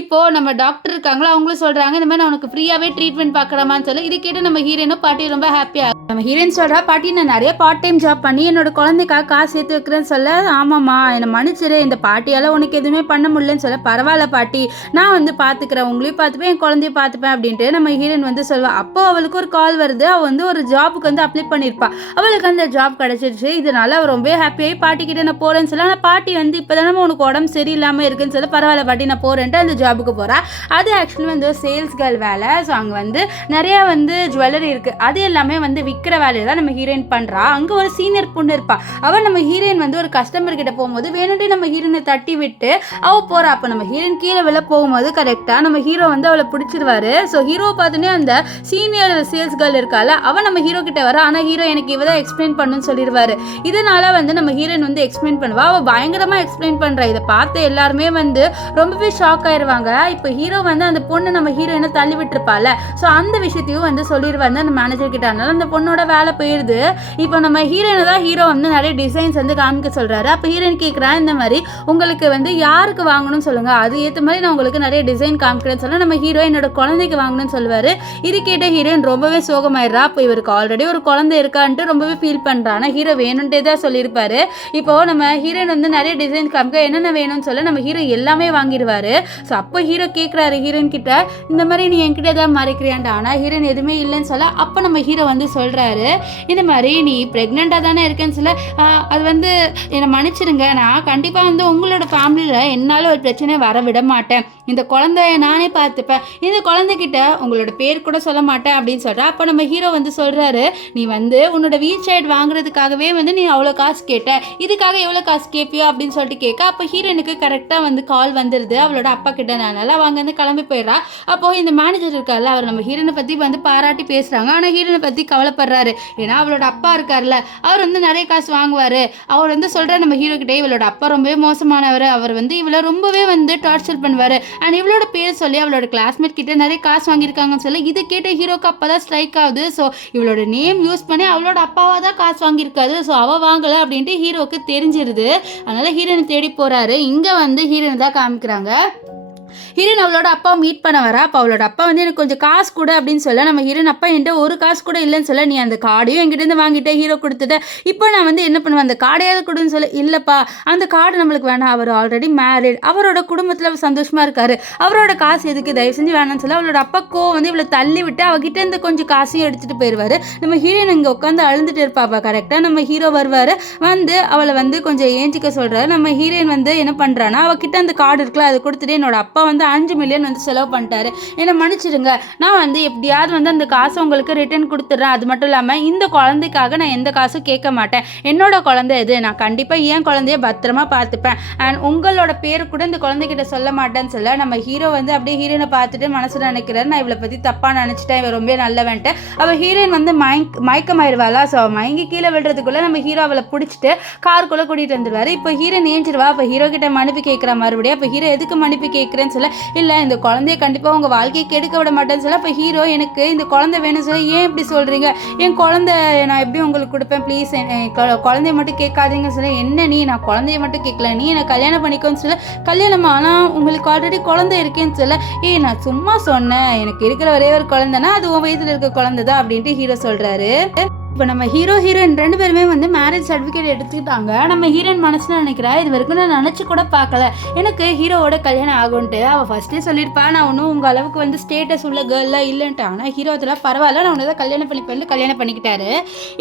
இப்போது நம்ம டாக்டர் இருக்காங்களா அவங்களும் சொல்கிறாங்க, இந்த மாதிரி நான் உனக்கு ஃப்ரீயாகவே ட்ரீட்மெண்ட் பார்க்குறமான்னு சொல்ல இது கேட்டு நம்ம ஹீரோனும் பாட்டி ரொம்ப ஹாப்பியாக. நம்ம ஹீரோயின் சொல்கிறா, பாட்டி நான் நிறைய பார்ட் டைம் ஜாப் பண்ணி என்னோட குழந்தைக்காக காசு சேர்த்து வைக்கிறேன்னு சொல்ல, ஆமாம்மா என்னை மன்னிச்சிரு, இந்த பாட்டியால் உனக்கு எதுவுமே பண்ண முடியலன்னு சொல்ல, பரவாயில்ல பாட்டி நான் வந்து பார்த்துக்கிறேன், உங்களையும் பார்த்துப்பேன் என் குழந்தைய பார்த்துப்பேன் அப்படின்ட்டு நம்ம ஹீரோயின் வந்து சொல்லுவாள். அப்போ அவளுக்கு ஒரு கால் வருது, அவள் வந்து ஒரு ஜாபுக்கு வந்து அப்ளை பண்ணியிருப்பா, அவளுக்கு அந்த ஜாப் கிடச்சிருச்சு. இதனால அவள் ரொம்ப ஹாப்பியாகி பாட்டிக்கிட்டே நான் போகிறேன்னு சொல்ல, ஆனால் பாட்டி வந்து இப்போ தானே உனக்கு உடம்பு சரியில்லாமல் இருக்குன்னு சொல்ல, பரவாயில்ல பாட்டி நான் போகிறேன்ட்டு அந்த ஜாபுக்கு போகிறா. அது ஆக்சுவலி வந்து சேல்ஸ் கேர்ள் வேலை. ஸோ அங்கே வந்து நிறையா வந்து ஜுவல்லரி இருக்குது, அது எல்லாமே வந்து விற்கிற வேலையை தான் நம்ம ஹீரோயின் பண்ணுறா. அங்கே ஒரு சீனியர் பொண்ணு இருப்பா, அவள் நம்ம ஹீரோயின் வந்து ஒரு கஸ்டமர் கிட்ட போகும்போது வேணும்ட்டு நம்ம ஹீரோயினை தட்டி விட்டு அவள் போகிறா. அப்போ நம்ம ஹீரோயின் கீழே விழ போகும்போது கரெக்டாக நம்ம ஹீரோ வந்து அவளை பிடிச்சிருவாரு. ஸோ ஹீரோ பார்த்தோன்னே அந்த சீனியர் சேல்ஸ் கேர்ள் இருக்கால அவன் நம்ம ஹீரோ கிட்ட வர, ஆனால் ஹீரோ எனக்கு இவ தான் எக்ஸ்பிளைன் பண்ணுன்னு சொல்லிடுவாரு. இதனால வந்து நம்ம ஹீரோயின் வந்து எக்ஸ்பிளைன் பண்ணுவா, அவள் பயங்கரமாக எக்ஸ்பிளைன் பண்ணுறா. இதை பார்த்து எல்லாருமே வந்து ரொம்பவே ஷாக் ஆயிடுவாங்க. இப்போ ஹீரோ வந்து அந்த பொண்ணு நம்ம ஹீரோயினை தள்ளி விட்டுருப்பால, ஸோ அந்த விஷயத்தையும் வந்து சொல்லிடுவாரு அந்த மேனேஜர் கிட்ட. அதனால அந்த பொண்ணோட வேலை போயிடுது. இப்போ நம்ம ஹீரோயினை தான் ஹீரோ வந்து நிறைய டிசைன்ஸ் வந்து காமிக்க சொல்கிறாரு. அப்போ ஹீரோயின் கேட்குறா, இந்த மாதிரி உங்களுக்கு வந்து யாருக்கு வாங்கணும்னு சொல்லுங்கள், அது ஏற்ற மாதிரி நான் உங்களுக்கு நிறைய டிசைன் காமிக்கிறேன்னு சொல்ல நம்ம ஹீரோ என்னோட குழந்தைக்கு வாங்கணும்னு சொல்லுவார். இது கேட்ட ஹீரோயின் ரொம்பவே சோகமாயிடுறா. அப்போ இவருக்கு ஆல்ரெடி ஒரு குழந்தை இருக்கான்ட்டு ரொம்பவே ஃபீல் பண்ணுறா. ஆனால் ஹீரோ வேணுன்ட்டே தான் சொல்லியிருப்பாரு. இப்போது நம்ம ஹீரோயின் வந்து நிறைய டிசைன் காமிக்க என்னென்ன வேணும்னு சொல்ல நம்ம ஹீரோ எல்லாமே வாங்கிடுவார். ஸோ அப்போ ஹீரோ கேட்குறாரு ஹீரோயின் கிட்ட, இந்த மாதிரி நீ என்கிட்ட தான் மறைக்கிறியான்டா. ஆனால் ஹீரோயின் எதுவுமே இல்லைன்னு சொல்ல அப்போ நம்ம ஹீரோ வந்து சொல்கிறாரு, இந்த மாதிரி நீ ப்ரெக்னெண்ட்டாக தானே இருக்கேன்னு சொல்ல, அது வந்து என்னை மன்னிச்சிருங்க, நான் கண்டிப்பாக வந்து உங்களோட ஃபேமிலியில் என்னால் ஒரு பிரச்சனை வர விட மாட்டேன், இந்த குழந்தைய நானே பார்த்துப்பேன், இந்த குழந்தைகிட்ட உங்களோட பேர் கூட சொல்ல மாட்டேன் அப்படின்னு சொல்கிறா. அப்போ நம்ம ஹீரோ வந்து சொல்கிறாரு, நீ வந்து உன்னோட வீல் சைடு வாங்குறதுக்காகவே வந்து நீ அவ்வளோ காசு கேட்ட, இதுக்காக எவ்வளோ காசு கேட்பியோ அப்படின்னு சொல்லிட்டு கேட்க, அப்போ ஹீரோனுக்கு கரெக்டாக வந்து கால் வந்துடுது அவளோட அப்பா கிட்ட. அதனால அவங்க வந்து கிளம்பி போயிடுறா. அப்போது இந்த மேனேஜர் இருக்கார்ல அவர் நம்ம ஹீரோனை பற்றி வந்து பாராட்டி பேசுகிறாங்க. ஆனால் ஹீரோனை பற்றி கவலைப்படுறாரு, ஏன்னா அவளோட அப்பா இருக்கார்ல அவர் வந்து நிறைய காசு வாங்குவார். அவர் வந்து சொல்கிறார் நம்ம ஹீரோ கிட்டே, இவளோட அப்பா ரொம்பவே மோசமானவர், அவர் வந்து இவளை ரொம்பவே வந்து டார்ச்சர் பண்ணுவார், அண்ட் இவளோட பேர் சொல்லி அவளோட கிளாஸ்மேட் கிட்ட நிறைய காசு வாங்கியிருக்காங்கன்னு சொல்லி இது கேட்ட ஹீரோக்கு அப்போ தான் ஸ்ட்ரைக் ஆகுது. ஸோ இவளோட நேம் யூஸ் பண்ணி அவளோட அப்பாவாக தான் காசு வாங்கியிருக்காது, ஸோ அவள் வாங்கலை அப்படின்ட்டு ஹீரோக்கு தெரிஞ்சிருது. அதனால் ஹீரோனை தேடி போகிறாரு. இங்கே வந்து ஹீரோனை தான் காமிக்கிறாங்க. ஹீரோயின் அவளோட அப்பா மீட் பண்ண வரா. அப்போ அவளோட அப்பா வந்து எனக்கு கொஞ்சம் காசு கொடு அப்படின்னு சொல்ல நம்ம ஹீரோயின் அப்பா என்கிட்ட ஒரு காசு கூட இல்லைன்னு சொல்ல, நீ அந்த கார்டையும் என்கிட்டேருந்து வாங்கிட்டே ஹீரோ கொடுத்துட்ட, இப்போ நான் வந்து என்ன பண்ணுவேன், அந்த கார்டையாவது கொடுன்னு சொல்ல, இல்லைப்பா அந்த கார்டு நம்மளுக்கு வேணாம், அவர் ஆல்ரெடி மேரிட், அவரோட குடும்பத்தில் அவர் சந்தோஷமாக இருக்காரு, அவரோட காசு எதுக்கு, தயவு செஞ்சு வேணாம்னு சொல்ல அவளோட அப்பாக்கோ வந்து இவளை தள்ளி விட்டு அவகிட்ட இருந்து கொஞ்சம் காசையும் எடுத்துகிட்டு போயிடுவார். நம்ம ஹீரோயின் இங்கே உட்காந்து அழுந்துட்டு இருப்பாப்பா. கரெக்டாக நம்ம ஹீரோ வருவார், வந்து அவளை வந்து கொஞ்சம் ஏஞ்சிக்க சொல்கிறாரு. நம்ம ஹீரோயின் வந்து என்ன பண்ணுறான்னா அவகிட்ட அந்த கார்டு இருக்குல்ல அதை கொடுத்துட்டு என்னோட அப்பா வந்து வந்து 5 மில்லியன் வந்து செலவு பண்ணிட்டாரு, என்னை மன்னிச்சிடுங்க, நான் வந்து எப்படியாவது வந்து அந்த காசை உங்களுக்கு ரிட்டர்ன் கொடுத்துட்றேன். அது மட்டும் இல்லாமல் இந்த குழந்தைக்காக நான் எந்த காசும் கேட்க மாட்டேன், என்னோட குழந்தை இது, நான் கண்டிப்பாக என் குழந்தைய பத்திரமா பார்த்துப்பேன், அண்ட் உங்களோட பேர் கூட இந்த குழந்தைகிட்ட சொல்ல மாட்டேன்னு சொல்ல நம்ம ஹீரோ வந்து அப்படியே ஹீரோனை பார்த்துட்டு மனசில் நினைக்கிறாரு, நான் இவளை பற்றி தப்பாக நினச்சிட்டேன், இவன் ரொம்ப நல்லவன்ட்டு. அவள் ஹீரோயின் வந்து மயக்கமாயிருவாளா, ஸோ மயங்கி கீழே விழுறதுக்குள்ளே நம்ம ஹீரோ அவளை பிடிச்சிட்டு காருக்குள்ளே கூட்டிகிட்டு வந்துடுவார். இப்போ ஹீரோ ஏஞ்சிருவா. அப்போ ஹீரோ கிட்ட மன்னிப்பு கேட்குற மறுபடியும். அப்போ ஹீரோ எதுக்கு மன்னிப்பு கேட்குறேன்னு சொல்ல, இல்லை இந்த குழந்தைய கண்டிப்பாக உங்கள் வாழ்க்கையை கெடுக்க விட மாட்டேன்னு சொல்ல, அப்போ ஹீரோ எனக்கு இந்த குழந்தை வேணும்னு சொல்ல, ஏன் இப்படி சொல்கிறீங்க, என் குழந்தை நான் எப்படி உங்களுக்கு கொடுப்பேன், ப்ளீஸ் குழந்தைய மட்டும் கேட்காதீங்கன்னு சொல்ல, என்ன நீ, நான் குழந்தைய மட்டும் கேட்கல, நீ என்னை கல்யாணம் பண்ணிக்கோன்னு சொல்ல, கல்யாணம் ஆனால் உங்களுக்கு ஆல்ரெடி குழந்தை இருக்கேன்னு சொல்ல, நான் சும்மா சொன்னேன், எனக்கு இருக்கிற ஒரே ஒரு குழந்தைன்னா அது உன் வயதில் இருக்க குழந்தை தான் அப்படின்ட்டு ஹீரோ சொல்கிறாரு. இப்போ நம்ம ஹீரோயின் 2 பேருமே வந்து மேரேஜ் சர்டிஃபிகேட் எடுத்துக்கிட்டாங்க. நம்ம ஹீரோயின் மனசில் நினைக்கிறா, இது வரைக்கும் நான் நினச்சி கூட பார்க்கல எனக்கு ஹீரோவோட கல்யாணம் ஆகும்ன்ட்டு. அவள் ஃபஸ்ட்டே சொல்லியிருப்பா, நான் ஒன்றும் உங்கள் அளவுக்கு வந்து ஸ்டேட்டஸ் உள்ள கேர்லாம் இல்லைன்ட்டு. ஆனால் ஹீரோ அதெல்லாம் பரவாயில்ல, நான் உன்னை தான் கல்யாணம் பண்ணிப்பேன் கல்யாணம் பண்ணிக்கிட்டாரு.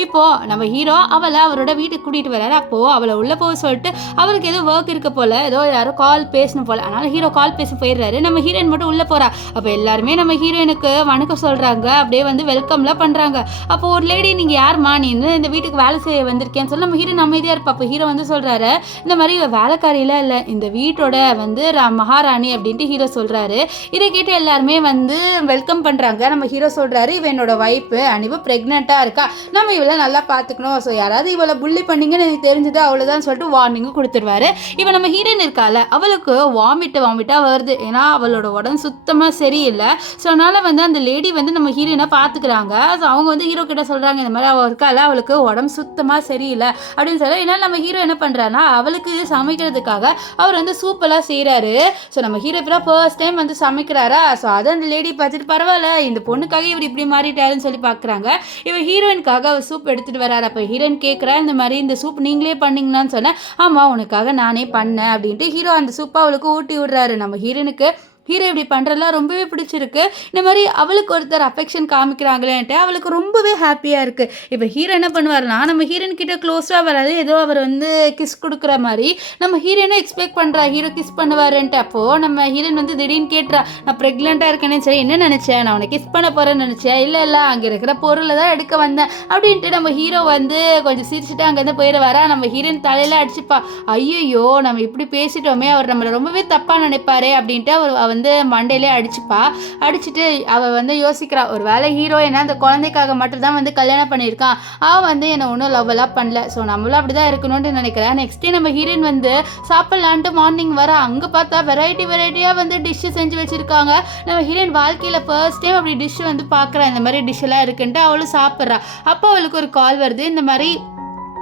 இப்போது நம்ம ஹீரோ அவளை அவரோட வீட்டுக்கு கூட்டிகிட்டு வர்றாரு. அப்போது அவளை உள்ளே போக சொல்லிட்டு அவருக்கு ஏதோ ஒர்க் இருக்க போல், ஏதோ யாரோ கால் பேசணும் போல், அதனால் ஹீரோ கால் பேச போயிடுறாரு. நம்ம ஹீரோயின் மட்டும் உள்ளே போகிறா. அப்போ எல்லாருமே நம்ம ஹீரோயினுக்கு வணக்கம் சொல்கிறாங்க, அப்படியே வந்து வெல்கம்லாம் பண்ணுறாங்க. அப்போ ஒரு லேடி, நீங்கள் யாருமா, நீ இந்த வீட்டுக்கு வேலை செய்ய வந்திருக்கேன்னு சொல்லி நம்ம ஹீரோ அமைதியாக இருப்பா. அப்போ ஹீரோ வந்து சொல்கிறாரு, இந்த மாதிரி வேலைக்காரிலாம் இல்லை, இந்த வீட்டோட வந்து மகாராணி அப்படின்ட்டு ஹீரோ சொல்கிறாரு. இதை கேட்டு எல்லாருமே வந்து வெல்கம் பண்ணுறாங்க. நம்ம ஹீரோ சொல்கிறாரு, இவ என்னோட ஒய்ஃபு அண்ட் இவ ப்ரெக்னெண்ட்டாக இருக்கா, நம்ம இவளை நல்லா பார்த்துக்கணும், ஸோ யாராவது இவளை புள்ளி பண்ணிங்கன்னு எனக்கு தெரிஞ்சது அவ்வளோதான் சொல்லிட்டு வார்னிங்கும் கொடுத்துருவாரு. இப்போ நம்ம ஹீரோயின் இருக்கால, அவளுக்கு வாமிட்டாக வருது, ஏன்னா அவளோட உடம்பு சுத்தமாக சரியில்லை. ஸோ அதனால் வந்து அந்த லேடி வந்து நம்ம ஹீரோயினை பார்த்துக்கிறாங்க. ஸோ அவங்க வந்து ஹீரோ கிட்ட சொல்கிறாங்க, இந்த மாதிரி அவள் இருக்கா, அவளுக்கு உடம்பு சுத்தமாக சரியில்லை அப்படின்னு சொல்ல, ஏன்னா நம்ம ஹீரோ என்ன பண்ணுறாருன்னா அவளுக்கு சமைக்கிறதுக்காக அவர் வந்து சூப்பெல்லாம் செய்கிறாரு. ஸோ நம்ம ஹீரோ இப்போ ஃபர்ஸ்ட் டைம் வந்து சமைக்கிறாரா, ஸோ அதை அந்த லேடி பார்த்துட்டு பரவாயில்ல இந்த பொண்ணுக்காக இவர் இப்படி மாறிட்டாருன்னு சொல்லி பார்க்குறாங்க. இவர் ஹீரோயினுக்காக அவர் சூப் எடுத்துகிட்டு வராரு. அப்போ ஹீரோயின் கேட்குறா, இந்த மாதிரி இந்த சூப் நீங்களே பண்ணிங்களான்னு சொன்னேன். ஆமாம் உனக்காக நானே பண்ணேன் அப்படின்ட்டு ஹீரோ அந்த சூப்பை அவளுக்கு ஊட்டி விடுறாரு. நம்ம ஹீரோனுக்கு ஹீரோ இப்படி பண்ணுறதுலாம் ரொம்பவே பிடிச்சிருக்கு. இந்த மாதிரி அவளுக்கு ஒருத்தர் அஃபெக்ஷன் காமிக்கிறாங்களேன்ட்டு அவளுக்கு ரொம்பவே ஹாப்பியாக இருக்குது. இப்போ ஹீரோ என்ன பண்ணுவார்னா, நம்ம ஹீரோயின் கிட்ட க்ளோஸாக வராது, ஏதோ அவர் வந்து கிஸ் கொடுக்குற மாதிரி நம்ம ஹீரோயினை எக்ஸ்பெக்ட் பண்ணுறா, ஹீரோ கிஸ் பண்ணுவாருன்ட்டு. அப்போது நம்ம ஹீரோயின் வந்து திடீர்னு கேட்டுறா, நான் ப்ரெக்னெண்ட்டாக இருக்கேன்னு சரி, என்ன நினச்சேன், நான் உன்னை கிஸ் பண்ண போகிறேன்னு நினச்சேன், இல்லை அங்கே இருக்கிற பொருளை தான் எடுக்க வந்தேன் அப்படின்ட்டு நம்ம ஹீரோ வந்து கொஞ்சம் சிரிச்சுட்டு அங்கேருந்து போயிடுவாரா. நம்ம ஹீரோயின் தலையில் அடிச்சுப்பா, ஐயோ நம்ம இப்படி பேசிட்டோமே, அவர் நம்மளை ரொம்பவே தப்பாக நினைப்பாரே அப்படின்ட்டு அவர் வந்து மண்டையிலே அடிச்சுட்டு அவள் வந்து யோசிக்கிறா, ஒரு வேளை ஹீரோ என்ன அந்த குழந்தைக்காக மட்டும்தான் வந்து கல்யாணம் பண்ணியிருக்கான், அவள் வந்து என்னை ஒன்றும் லவ்வெல்லாம் பண்ணல, ஸோ நம்மளும் அப்படி தான் இருக்கணும்னு நினைக்கிறேன். நெக்ஸ்ட் டே நம்ம ஹீரோயின் வந்து சாப்பிட்லான்ட்டு மார்னிங் வர, அங்கே பார்த்தா வெரைட்டியாக வந்து டிஷ்ஷு செஞ்சு வச்சுருக்காங்க. நம்ம ஹீரோயின் வாழ்க்கையில் ஃபர்ஸ்ட் டைம் அப்படி டிஷ் வந்து பார்க்குறா, இந்த மாதிரி டிஷ்ஷெல்லாம் இருக்குன்ட்டு அவளும் சாப்பிட்றா. அப்போ அவளுக்கு ஒரு கால் வருது, இந்த மாதிரி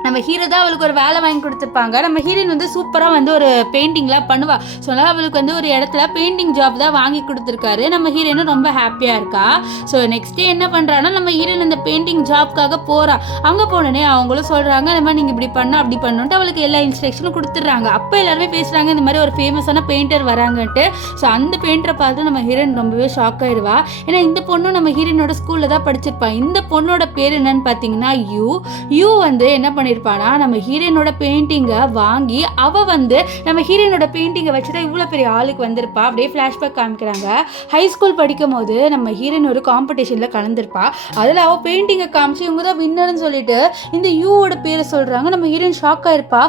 நம்ம ஹீரோ தான் அவளுக்கு ஒரு வேலை வாங்கி கொடுத்துருப்பாங்க. நம்ம ஹீரோயின் வந்து சூப்பராக வந்து ஒரு பெயிண்டிங்லாம் பண்ணுவாள். ஸோ அதனால் அவளுக்கு வந்து ஒரு இடத்துல பெயிண்டிங் ஜாப் தான் வாங்கி கொடுத்துருக்காரு. நம்ம ஹீரோயினும் ரொம்ப ஹாப்பியாக இருக்கா. ஸோ நெக்ஸ்ட் டே என்ன பண்ணுறான்னா, நம்ம ஹீரோயின் அந்த பெயிண்டிங் ஜாப்க்காக போகிறா. அங்கே போனோடனே அவங்களும் சொல்கிறாங்க, இந்த மாதிரி நீங்கள் இப்படி பண்ணால் அப்படி பண்ணணுன்ட்டு அவளுக்கு எல்லா இன்ஸ்ட்ரக்ஷனும் கொடுத்துட்றாங்க. அப்போ எல்லாருமே பேசுகிறாங்க, இந்த மாதிரி ஒரு ஃபேமஸான பெயிண்டர் வராங்கன்ட்டு. ஸோ அந்த பெயிண்டரை பார்த்து நம்ம ஹீரோயின் ரொம்பவே ஷாக் ஆயிடுவா. ஏன்னா இந்த பொண்ணு நம்ம ஹீரோயினோட ஸ்கூலில் தான் படிச்சிருப்பான். இந்த பொண்ணோட பேர் என்னன்னு பார்த்தீங்கன்னா யூ வந்து என்ன பண்ணி இருப்பானா, நம்ம ஹீரோயினோட பெயிண்டிங்கை வாங்கி அவள் வந்து நம்ம ஹீரோயினோட பெயிண்டிங்கை வச்சுதான் இவ்வளோ பெரிய ஆளுக்கு வந்திருப்பா. அப்படியே ஃப்ளாஷ்பேக் காமிக்கிறாங்க. ஹை ஸ்கூல் படிக்கும் போது நம்ம ஹீரோயின் ஒரு காம்படிஷனில் கலந்துருப்பா. அதில் அவள் பெயிண்டிங்கை காமிச்சு இவங்க தான் வின்னர்னு சொல்லிட்டு இந்த யூவோட பேரை சொல்கிறாங்க. நம்ம ஹீரோயின் ஷாக் ஆயிருப்பா.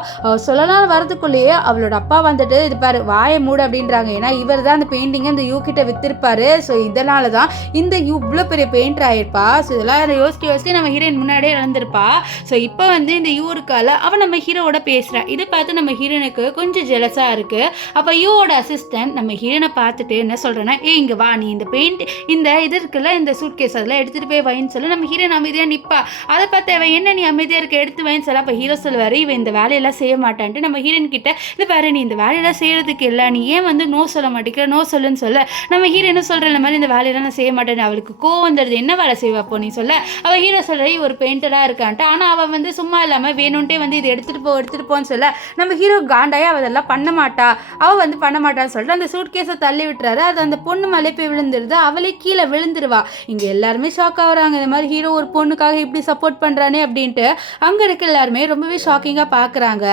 சொல்லலாம் வரதுக்குள்ளேயே அவளோட அப்பா வந்துட்டு, இது பாரு வாயை மூடு அப்படின்றாங்க. ஏன்னா இவர் தான் அந்த பெயிண்டிங்கை இந்த யூ கிட்ட வித்திருப்பாரு. ஸோ இதனால தான் இந்த யூ இவ்வளோ பெரிய பெயிண்டர் ஆயிருப்பா. ஸோ இதெல்லாம் யோசிச்சு நம்ம ஹீரோயின் முன்னாடியே இழந்திருப்பா. ஸோ இப்போ வந்து இந்த யூ இருக்கால, அவன் நம்ம ஹீரோவோட பேசுறா. இதை பார்த்து நம்ம ஹீரோனுக்கு கொஞ்சம் ஜெலஸா இருக்கு. அப்ப யூவோட அசிஸ்டன்ட் நம்ம ஹீரோனை பார்த்துட்டு என்ன சொல்றேன்னா, இங்க வா, நீ இந்த பெயிண்ட் இந்த இது இருக்குல்ல, இந்த சூட் கேஸ் அதெல்லாம் எடுத்துட்டு போய் வைன்னு சொல்லி நம்ம ஹீரோன் அமைதியா நிப்பா. அதை பார்த்து அவன் என்ன நீ அமைதியா இருக்க, எடுத்து வைன்னு சொல்ல. அப்ப ஹீரோ சொல்லுவாரு, இவன் இந்த வேலையெல்லாம் செய்ய மாட்டான்ட்டு. நம்ம ஹீரோன் கிட்ட, இது பாரு நீ இந்த வேலையெல்லாம் செய்யறதுக்கு இல்லை, நீ ஏன் வந்து நோ சொல்ல மாட்டேங்கிற, நோ சொல்லுன்னு சொல்ல. நம்ம ஹீரோ என்ன சொல்ற, இந்த மாதிரி இந்த வேலையெல்லாம் நான் செய்ய மாட்டேன். அவளுக்கு கோவம் வந்துடுது, என்ன வேலை செய்வா அப்போ நீ சொல்ல. அவள் ஹீரோ சொல்ற, ஒரு பெயிண்டரா இருக்கான்ட்டு. ஆனா அவன் வந்து சும்மா இல்லாம இல்லாமல் வேணும்ட்டே வந்து இது எடுத்துகிட்டு போன்னு சொல்ல நம்ம ஹீரோ காண்டாயே அவள் அதெல்லாம் பண்ண மாட்டா, அவள் வந்து பண்ண மாட்டான்னு சொல்லிட்டு அந்த சூட் கேஸை தள்ளி விட்டுறாரு. அது அந்த பொண்ணு மேலே போய் விழுந்துருது, அவளே கீழே விழுந்துருவா. இங்கே எல்லாருமே ஷாக் ஆகுறாங்க, இந்த மாதிரி ஹீரோ ஒரு பொண்ணுக்காக இப்படி சப்போர்ட் பண்ணுறானே அப்படின்ட்டு. அங்கே இருக்க எல்லாருமே ரொம்பவே ஷாக்கிங்காக பார்க்குறாங்க.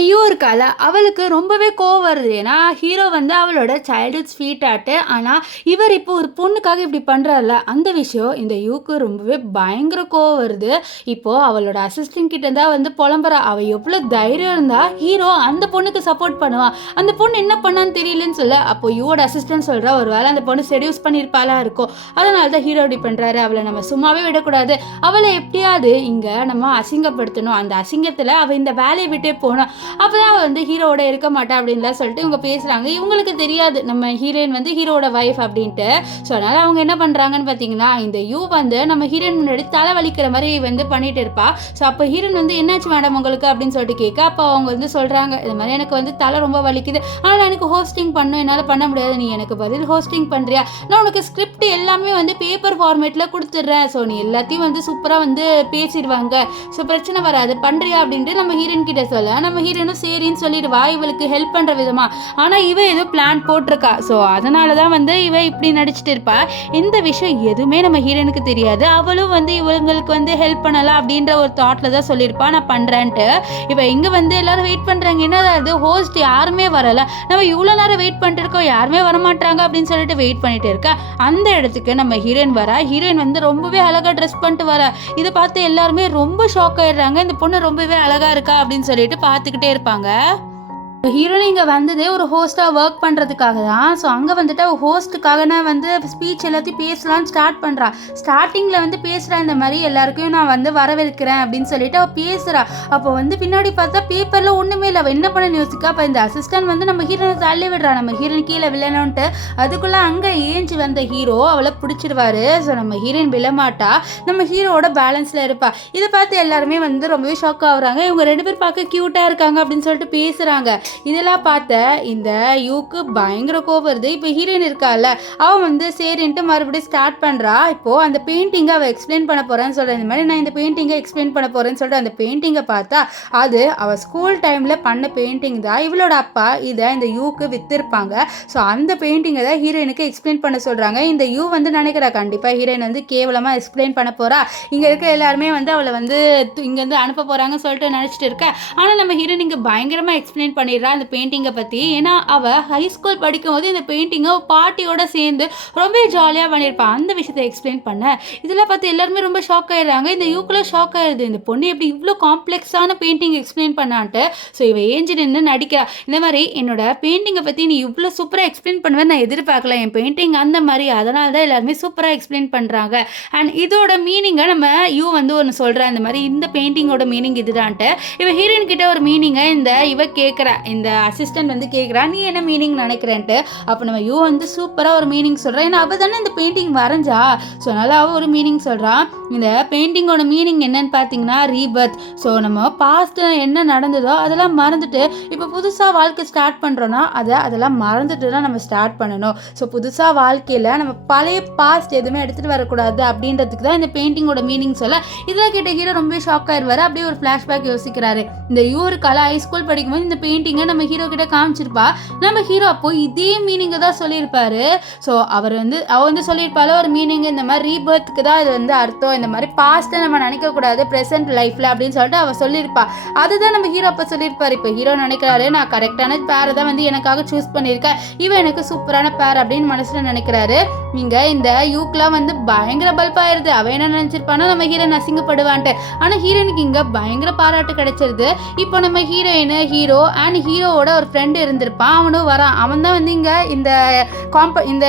ஐயோ இருக்கால, அவளுக்கு ரொம்பவே கோவம் வருது. ஏன்னா ஹீரோ வந்து அவளோட சைல்டுஹுட் ஸ்வீட் ஆட்டு, ஆனால் இவர் இப்போ ஒரு பொண்ணுக்காக இப்படி பண்ணுறாருல, அந்த விஷயம் இந்த யூக்கு ரொம்பவே பயங்கர கோவம் வருது. இப்போது அவளோட அசிஸ்டன்ட் கிட்ட இருந்தால் வந்து புலம்புறா, அவள் எவ்வளோ தைரியம் இருந்தால் ஹீரோ அந்த பொண்ணுக்கு சப்போர்ட் பண்ணுவான், அந்த பொண்ணு என்ன பண்ணான்னு தெரியலன்னு சொல்ல. அப்போ யூவோட அசிஸ்டன்ட் சொல்கிறா, ஒரு வேளை அந்த பொண்ணு செடியூஸ் பண்ணியிருப்பாளா இருக்கும், அதனால தான் ஹீரோ இப்படி பண்ணுறாரு, அவளை நம்ம சும்மாவே விடக்கூடாது, அவளை எப்படியாவது இங்கே நம்ம அசிங்கப்படுத்தணும், அந்த அசிங்கத்தில் அவள் இந்த வேலையை விட்டே போகணும், அப்போதான் அவள் வந்து ஹீரோவோட இருக்க மாட்டா அப்படின்லாம் சொல்லிட்டு இவங்க பேசுகிறாங்க. இவங்களுக்கு தெரியாது நம்ம ஹீரோயின் வந்து ஹீரோட வைஃப் அப்படின்ட்டு. ஸோ அதனால் அவங்க என்ன பண்ணுறாங்கன்னு பார்த்தீங்கன்னா, இந்த யூ வந்து நம்ம ஹீரோயின் முன்னாடி தலை வலிக்கிற மாதிரி வந்து பண்ணிட்டு இருப்பா. ஸோ அப்போ ஹீரோயின் வந்து என்னாச்சு மேடம் உங்களுக்கு அப்படின்னு சொல்லிட்டு கேட்க, அப்போ அவங்க வந்து சொல்கிறாங்க, இது மாதிரி எனக்கு வந்து தலை ரொம்ப வலிக்குது, ஆனால் எனக்கு ஹோஸ்டிங் பண்ணணும், என்னால் பண்ண முடியாது, நீ எனக்கு பதில் ஹோஸ்டிங் பண்ணுறியா, நான் உனக்கு ஸ்கிரிப்ட் எல்லாமே வந்து பேப்பர் ஃபார்மேட்டில் கொடுத்துட்றேன், ஸோ நீ எல்லாத்தையும் வந்து சூப்பராக வந்து பேசிடுவாங்க, ஸோ பிரச்சனை வராது, பண்ணுறியா அப்படின்ட்டு நம்ம ஹீரோயின் கிட்ட சொல்ல, நம்ம ஹீரோயினும் சரின்னு சொல்லிடுவா இவளுக்கு ஹெல்ப் பண்ணுற விதமா. ஆனால் இவ ஏதோ பிளான் போட்டிருக்கா, ஸோ அதனால தான் வந்து இவ இப்படி நடிச்சுட்டு இருப்பா. இந்த விஷயம் எதுவுமே நம்ம ஹீரோனுக்கு தெரியாது, அவளும் வந்து இவங்களுக்கு வந்து ஹெல்ப் பண்ணலாம் அப்படின்ற ஒரு தாட்டில் தான் சொல்லியிருப்பா நான் பண்ணுறேன்ட்டு. இப்போ இங்கே வந்து எல்லாரும் வெயிட் பண்ணுறாங்க, என்ன அது ஹோஸ்ட் யாருமே வரலை, நம்ம இவ்வளோ நேரம் வெயிட் பண்ணிட்டு இருக்கோம், யாருமே வரமாட்டாங்க அப்படின்னு சொல்லிட்டு வெயிட் பண்ணிட்டு இருக்கா. அந்த இடத்துக்கு நம்ம ஹீரோயின் வரா. ஹீரோயின் வந்து ரொம்பவே அழகாக ட்ரெஸ் பண்ணிட்டு வரா. இதை பார்த்து எல்லாருமே ரொம்ப ஷாக் ஆயிடுறாங்க, இந்த பொண்ணு ரொம்பவே அழகாக இருக்கா அப்படின்னு சொல்லிட்டு பார்த்துக்கிட்டே இருப்பாங்க. ஹீரோயின் இங்கே வந்ததே ஒரு ஹோஸ்ட்டாக ஒர்க் பண்ணுறதுக்காக தான். ஸோ அங்கே வந்துட்டு அவள் ஹோஸ்ட்டுக்காக நான் வந்து ஸ்பீச் எல்லாத்தையும் பேசலான்னு ஸ்டார்ட் பண்ணுறா. ஸ்டார்டிங்கில் வந்து பேசுகிறா, இந்த மாதிரி எல்லாருக்கும் நான் வந்து வரவேற்கிறேன் அப்படின்னு சொல்லிட்டு அவள் பேசுகிறா. அப்போ வந்து பின்னாடி பார்த்தா பேப்பரில் ஒன்றுமே இல்லை, அவள் என்ன பண்ண யோசிக்கா. அப்போ இந்த அசிஸ்டன்ட் வந்து நம்ம ஹீரோனை தள்ளி விடுறா, நம்ம ஹீரோயின் கீழே விழணுன்ட்டு. அதுக்குள்ளே அங்கே ஏஞ்சி வந்த ஹீரோ அவளை பிடிச்சிடுவாரு. ஸோ நம்ம ஹீரோயின் விழமாட்டா, நம்ம ஹீரோவோட பேலன்ஸில் இருப்பா. இதை பார்த்து எல்லாருமே வந்து ரொம்பவே ஷாக் ஆகுறாங்க, இவங்க ரெண்டு பேர் பார்க்க க்யூட்டாக இருக்காங்க அப்படின்னு சொல்லிட்டு பேசுகிறாங்க. இதெல்லாம் பார்த்த இந்த யூக்கு பயங்கர கோபம் வருது. இப்போ ஹீரோயின் இருக்கால, அவன் வந்து சரின்ட்டு மறுபடியும் ஸ்டார்ட் பண்ணுறா. இப்போது அந்த பெயிண்டிங்கை அவள் எக்ஸ்பிளைன் பண்ண போகிறேன்னு சொல்கிறேன், இந்த மாதிரி நான் இந்த பெயிண்டிங்கை எக்ஸ்பிளைன் பண்ண போகிறேன்னு சொல்லிட்டு அந்த பெயிண்டிங்கை பார்த்தா அது அவள் ஸ்கூல் டைமில் பண்ண பெயிண்டிங் தான். இவளோட அப்பா இதை இந்த யூக்கு விற்றுருப்பாங்க. ஸோ அந்த பெயிண்டிங்கை தான் ஹீரோயினுக்கு எக்ஸ்பிளைன் பண்ண சொல்கிறாங்க. இந்த யூ வந்து நினைக்கிறா கண்டிப்பாக ஹீரோயின் வந்து கேவலமாக எக்ஸ்பிளைன் பண்ண போகிறா, இங்கே இருக்க எல்லாருமே வந்து அவளை வந்து இங்கேருந்து அனுப்ப போகிறாங்கன்னு சொல்லிட்டு நினச்சிட்டு இருக்கா. ஆனால் நம்ம ஹீரோயின் இங்கே பயங்கரமாக எக்ஸ்பிளைன் பண்ணிடுறா அந்த பெயிண்டிங்கை பற்றி. ஏன்னா அவள் ஹை ஸ்கூல் படிக்கும் போது இந்த பெயிண்டிங்கை பாட்டியோட சேர்ந்து ரொம்ப ஜாலியாக பண்ணியிருப்பாள், அந்த விஷயத்தை எக்ஸ்பிளைன் பண்ண. இதெல்லாம் பார்த்து எல்லாருமே ரொம்ப ஷாக் ஆகிடுறாங்க. இந்த யூக்குள்ள ஷாக் ஆகிடுது, இந்த பொண்ணு எப்படி இவ்வளோ காம்ப்ளெக்ஸான பெயிண்டிங் எக்ஸ்பிளைன் பண்ணான்ட்டு. ஸோ இவ ஏஞ்சி நின்று நடிக்கிறா, இந்த மாதிரி என்னோட பெயிண்டிங்கை பற்றி நீ இவ்வளோ சூப்பராக எக்ஸ்பிளைன் பண்ணுவேன் நான் எதிர்பார்க்கல, என் பெயிண்டிங் அந்த மாதிரி, அதனால தான் எல்லாருமே சூப்பராக எக்ஸ்பிளைன் பண்ணுறாங்க. அண்ட் இதோட மீனிங்கை நம்ம யூ வந்து ஒன்று சொல்கிறா, இந்த மாதிரி இந்த பெயிண்டிங்கோட மீனிங் இதுதான்ட்டு. இவ ஹீரோயின் கிட்ட ஒரு மீனிங்கை இவ கேட்குறா, இந்த அசிஸ்டன்ட் வந்து கேட்குறா நீ என்ன மீனிங் நினைக்கிறேன்ட்டு. அப்போ நம்ம யூ வந்து சூப்பராக ஒரு மீனிங் சொல்கிறேன், ஏன்னா அவள் தானே இந்த பெயிண்டிங் வரைஞ்சா. ஸோ அதனால் அவள் ஒரு மீனிங் சொல்கிறான். இந்த பெயிண்டிங்கோட மீனிங் என்னன்னு பார்த்தீங்கன்னா ரீபர்த். ஸோ நம்ம பாஸ்ட்டில் என்ன நடந்ததோ அதெல்லாம் மறந்துட்டு இப்போ புதுசாக வாழ்க்கை ஸ்டார்ட் பண்ணுறோன்னா அதெல்லாம் மறந்துட்டு தான் நம்ம ஸ்டார்ட் பண்ணணும். ஸோ புதுசாக வாழ்க்கையில் நம்ம பழைய பாஸ்ட் எதுவுமே எடுத்துகிட்டு வரக்கூடாது அப்படின்றதுக்கு தான் இந்த பெயிண்டிங்கோட மீனிங் சொல்ல. இதில் கேட்ட ஹீரோ ரொம்ப ஷாக் ஆயிடுவார். அப்படியே ஒரு ஃப்ளாஷ்பேக் யோசிக்கிறாரு, இந்த யூருக்கால ஹை ஸ்கூல் படிக்கும்போது இந்த பெயிண்டிங்கை நம்ம ஹீரோ கிட்ட காமிச்சிருப்பா, நம்ம ஹீரோ அப்போ இதே மீனிங்கை தான் சொல்லியிருப்பாரு. ஸோ அவ வந்து சொல்லியிருப்பால ஒரு மீனிங், இந்த மாதிரி ரீபர்த்துக்கு தான் இது வந்து அர்த்தம், இந்த மாதிரி பாஸ்ட்டை நம்ம நினைக்கக்கூடாது ப்ரெசென்ட் லைஃப்பில் அப்படின்னு சொல்லிட்டு அவள் சொல்லியிருப்பா. அதுதான் நம்ம ஹீரோ அப்போ சொல்லியிருப்பார். இப்போ ஹீரோ நினைக்கிறாரு நான் கரெக்டான பேரை தான் வந்து எனக்காக சூஸ் பண்ணியிருக்கேன், இவன் எனக்கு சூப்பரான பேர் அப்படின்னு மனசில் நினைக்கிறாரு. இங்கே இந்த யூக்கெலாம் வந்து பயங்கர பல்பாயிருது. அவன் என்ன நினச்சிருப்பானா நம்ம ஹீரோயின் அசிங்கப்படுவான்ட்டு, ஆனால் ஹீரோயினுக்கு இங்கே பயங்கர பாராட்டு கிடைச்சிருது. இப்போ நம்ம ஹீரோயின் ஹீரோ அண்ட் ஹீரோவோட ஒரு ஃப்ரெண்டு இருந்திருப்பான், அவனும் வரான். அவன் தான் வந்து இங்கே இந்த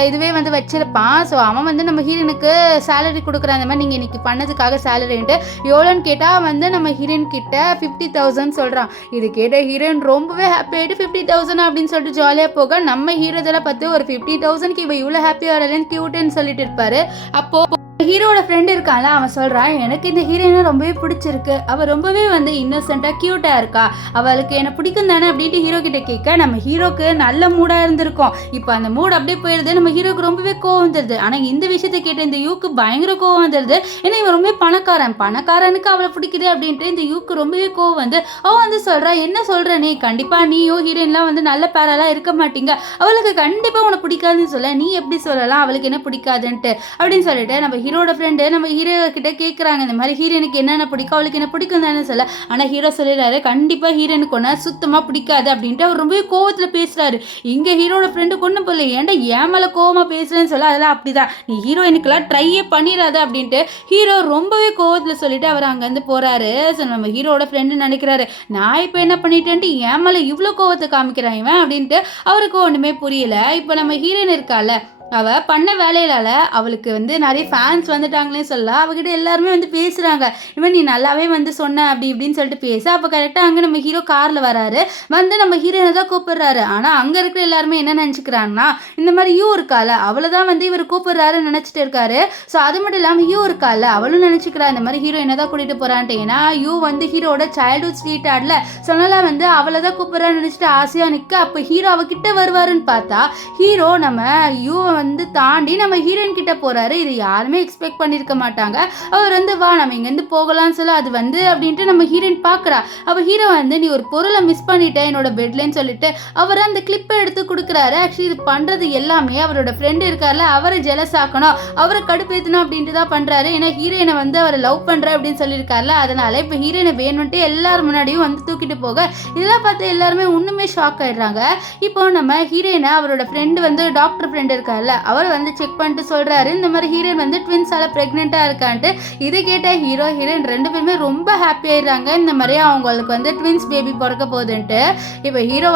இதுவே வந்து வச்சிருப்பான். ஸோ அவன் வந்து நம்ம ஹீரோயினுக்கு சேலரி கொடுக்குறான், அந்த மாதிரி நீங்கள் இன்னைக்கு பண்ணதுக்காக சேலரின்ட்டு. எவ்வளோன்னு கேட்டால் வந்து நம்ம ஹீரோயின் கிட்ட 50,000 சொல்கிறான். இது கேட்ட ஹீரோயின் ரொம்பவே ஹாப்பி ஆகிட்டு 50,000 அப்படின்னு சொல்லிட்டு ஜாலியாக போக, நம்ம ஹீரோ இதெல்லாம் பார்த்து ஒரு 50,000க்கு இவ இவ்வளோ ஹாப்பியாக வரலன்னு க்யூட்டுன்னு சொல்லிட்டு இருப்பாரு. அப்போது ஹீரோட ஃப்ரெண்ட் இருக்கான்ல, அவன் சொல்கிறான், எனக்கு இந்த ஹீரோயினை ரொம்பவே பிடிச்சிருக்கு, அவள் ரொம்பவே வந்து இன்னசென்ட்டாக க்யூட்டாக இருக்கா, அவளுக்கு என்னை பிடிக்கும் தானே அப்படின்ட்டு ஹீரோ கிட்ட கேட்க, நம்ம ஹீரோக்கு நல்ல மூடாக இருந்திருக்கும். இப்போ அந்த மூட் அப்படியே போயிடுது. நம்ம ஹீரோக்கு ரொம்பவே கோவம் வந்துடுது. ஆனால் இந்த விஷயத்தை கேட்ட இந்த யூக்கு பயங்கர கோவம் வந்துடுது. ஏன்னா இவன் ரொம்பவே பணக்காரனுக்கு அவளை பிடிக்குது அப்படின்ட்டு இந்த யூக்கு ரொம்பவே கோவம் வந்து அவன் வந்து சொல்கிறா, என்ன சொல்கிற நீ, கண்டிப்பாக நீயோ ஹீரோயின்லாம் வந்து நல்ல பேரெல்லாம் இருக்க மாட்டீங்க, அவளுக்கு கண்டிப்பாக உனக்கு பிடிக்காதுன்னு சொல்ல, நீ எப்படி சொல்லலாம் அவளுக்கு என்ன பிடிக்காதுன்ட்டு அப்படின்னு சொல்லிட்டு நம்ம ஹீரோட ஃப்ரெண்டு நம்ம ஹீரோ கிட்ட கேட்குறாங்க, இந்த மாதிரி ஹீரோனுக்கு என்னென்ன பிடிக்கும், அவளுக்கு என்ன பிடிக்கும் தானே சொல்ல. ஆனால் ஹீரோ சொல்லிடுறாரு, கண்டிப்பாக ஹீரோனுக்கு ஒன்று சுத்தமாக பிடிக்காது அப்படின்ட்டு அவர் ரொம்பவே கோவத்தில் பேசுகிறாரு. இங்கே ஹீரோட ஃப்ரெண்டு கொண்டு போகல, ஏன்டா ஏன் மேலே கோவமாக பேசுகிறேன்னு சொல்ல, அதெல்லாம் அப்படிதான், நீ ஹீரோயினுக்கெல்லாம் ட்ரையே பண்ணிடாத அப்படின்ட்டு ஹீரோ ரொம்பவே கோவத்தில் சொல்லிட்டு அவர் அங்கேருந்து போகிறாரு. ஸோ நம்ம ஹீரோட ஃப்ரெண்டு நினைக்கிறாரு, நான் இப்போ என்ன பண்ணிட்டேன்ட்டு ஏன் மேலே இவ்வளோ கோவத்தை காமிக்கிறான் இவன் அப்படின்ட்டு அவருக்கு ஒன்றுமே புரியல. இப்போ நம்ம ஹீரோயின் இருக்கால, அவள் பண்ண வேலையிலால அவளுக்கு வந்து நிறைய ஃபேன்ஸ் வந்துட்டாங்களே சொல்ல, அவகிட்ட எல்லாருமே வந்து பேசுகிறாங்க, இவன் நீ நல்லாவே வந்து சொன்ன அப்படி இப்படின்னு சொல்லிட்டு பேச. அப்போ கரெக்டாக அங்கே நம்ம ஹீரோ காரில் வராரு, வந்து நம்ம ஹீரோனை தான் கூப்பிடுறாரு. ஆனால் அங்கே இருக்கிற எல்லாருமே என்ன நினச்சிக்கிறாங்கன்னா, இந்த மாதிரி யூ இருக்கால அவளை தான் வந்து இவர் கூப்பிடுறாருன்னு நினச்சிட்டு இருக்காரு. ஸோ அது மட்டும் இல்லாமல் யூ இருக்கால அவளும் நினச்சிக்கிறா இந்த மாதிரி ஹீரோ என்ன தான் கூட்டிகிட்டு போகிறான்ட்டு. ஏன்னா யூ வந்து ஹீரோட சைல்டுஹுட் ஸ்வீட் ஆடல, சொன்னால வந்து அவளை தான் கூப்பிட்றான்னு நினச்சிட்டு ஆசையாக நிற்க. அப்போ ஹீரோ அவகிட்ட வருவாருன்னு பார்த்தா ஹீரோ நம்ம யூவை வந்து தாண்டி நம்ம ஹீரோயின் கிட்ட போறாரு. இது யாருமே எக்ஸ்பெக்ட் பண்ணியிருக்க மாட்டாங்க. அவர் வந்து வா நம்ம இங்கேருந்து போகலாம்னு சொல்ல, அது வந்து அப்படின்ட்டு நம்ம ஹீரோயின் பார்க்குறா. அப்போ ஹீரோ வந்து நீ ஒரு பொருளை மிஸ் பண்ணிட்டேன் என்னோட பெட்லேன்னு சொல்லிட்டு அவர் அந்த கிளிப்பை எடுத்து கொடுக்குறாரு. ஆக்சுவலி இது பண்ணுறது எல்லாமே அவரோட ஃப்ரெண்டு இருக்கார்ல, அவரை ஜெலஸ் ஆக்கணும், அவரை கடுப்பேற்றணும் அப்படின்ட்டு தான் பண்ணுறாரு. ஏன்னா ஹீரோயினை வந்து அவரை லவ் பண்ணுற அப்படின்னு சொல்லியிருக்காருல, அதனால இப்போ ஹீரோயினை வேணும்ட்டு எல்லாரும் முன்னாடியும் வந்து தூக்கிட்டு போக, இதெல்லாம் பார்த்து எல்லாருமே இன்னுமே ஷாக் ஆயிடுறாங்க. இப்போ நம்ம ஹீரோயினை அவரோட ஃப்ரெண்டு வந்து டாக்டர் ஃப்ரெண்டு இருக்கார்ல, அவர் வந்து செக் பண்ணிட்டு சொல்கிறாரு, இந்த மாதிரி ஹீரோயின் வந்து ட்வின்ஸால் ப்ரெக்னெண்ட்டாக இருக்கான்ட்டு. இதை கேட்ட ஹீரோயின் ரெண்டு பேருமே ரொம்ப ஹாப்பி ஆயிடுறாங்க, இந்த மாதிரி அவங்களுக்கு வந்து ட்வின்ஸ் பேபி பிறக்க போகுதுன்ட்டு. இப்போ ஹீரோ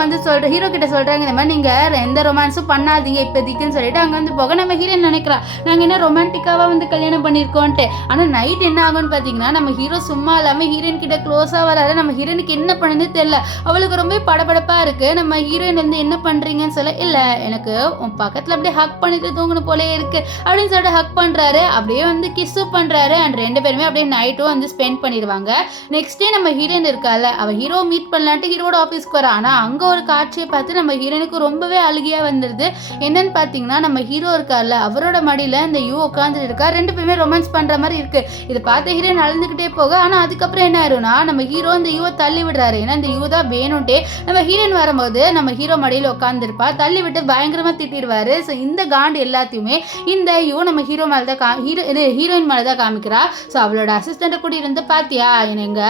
கிட்ட சொல்கிறாங்க, இந்த மாதிரி நீங்கள் எந்த ரொமான்ஸும் பண்ணாதீங்க இப்போதைக்குன்னு சொல்லிட்டு அங்கே வந்து போக, நம்ம ஹீரோயின் நினைக்கிறா நாங்கள் என்ன ரொமான்டிக்காவாக வந்து கல்யாணம் பண்ணியிருக்கோன்ட்டு. ஆனால் நைட் என்ன ஆகும்னு பார்த்தீங்கன்னா, நம்ம ஹீரோ சும்மா இல்லாமல் ஹீரோயின் கிட்ட க்ளோஸாக வராது. நம்ம ஹீரோனுக்கு என்ன பண்ணுறது தெரியல, அவளுக்கு ரொம்ப படபடப்பாக இருக்குது. நம்ம ஹீரோயின் வந்து என்ன பண்ணுறீங்கன்னு சொல்ல, இல்லை எனக்கு உன் பக்கத்தில் அப்படியே ஹக் பண்ணிட்டு தூங்கணும் போலே இருக்கு அப்படின்னு சொல்லிட்டு ஹக் பண்றாரு. அப்படியே வந்து கிஸ்ஸு பண்றாரு. அண்ட் ரெண்டு பேருமே அப்படியே நைட்டும் வந்து ஸ்பெண்ட் பண்ணிடுவாங்க. நெக்ஸ்ட் டே நம்ம ஹீரோயின் இருக்கால, அவ ஹீரோ மீட் பண்ணலான்ட்டு ஹீரோட ஆஃபீஸ்க்கு வரா. ஆனால் அங்கே ஒரு காட்சியை பார்த்து நம்ம ஹீரோனுக்கு ரொம்பவே அழுகியா வந்துடுது. என்னன்னு பார்த்தீங்கன்னா, நம்ம ஹீரோ இருக்கார்ல அவரோட மடியில் இந்த யூ உட்காந்துட்டு இருக்கா. ரெண்டு பேருமே ரொமான்ஸ் பண்ற மாதிரி இருக்கு. இதை பார்த்து ஹீரோயின் அழுந்துகிட்டே போக, ஆனால் அதுக்கப்புறம் என்ன ஆயிரும்னா, நம்ம ஹீரோ இந்த யூவை தள்ளி விடுறாரு. ஏன்னா இந்த யூ தான் வேணும்ட்டே நம்ம ஹீரோயின் வரும்போது நம்ம ஹீரோ மடியில் உட்காந்துருப்பா, தள்ளி விட்டு பயங்கரமா திட்டிடுவாரு. ஸோ இந்த காண்டு எல்லாத்தையுமே இந்த யூ நம்ம ஹீரோ மேலே தான் ஹீரோயின் மேலே தான் காமிக்கிறா. ஸோ அவளோட அசிஸ்டண்ட்டை கூட இருந்து பார்த்தியா, என்னங்க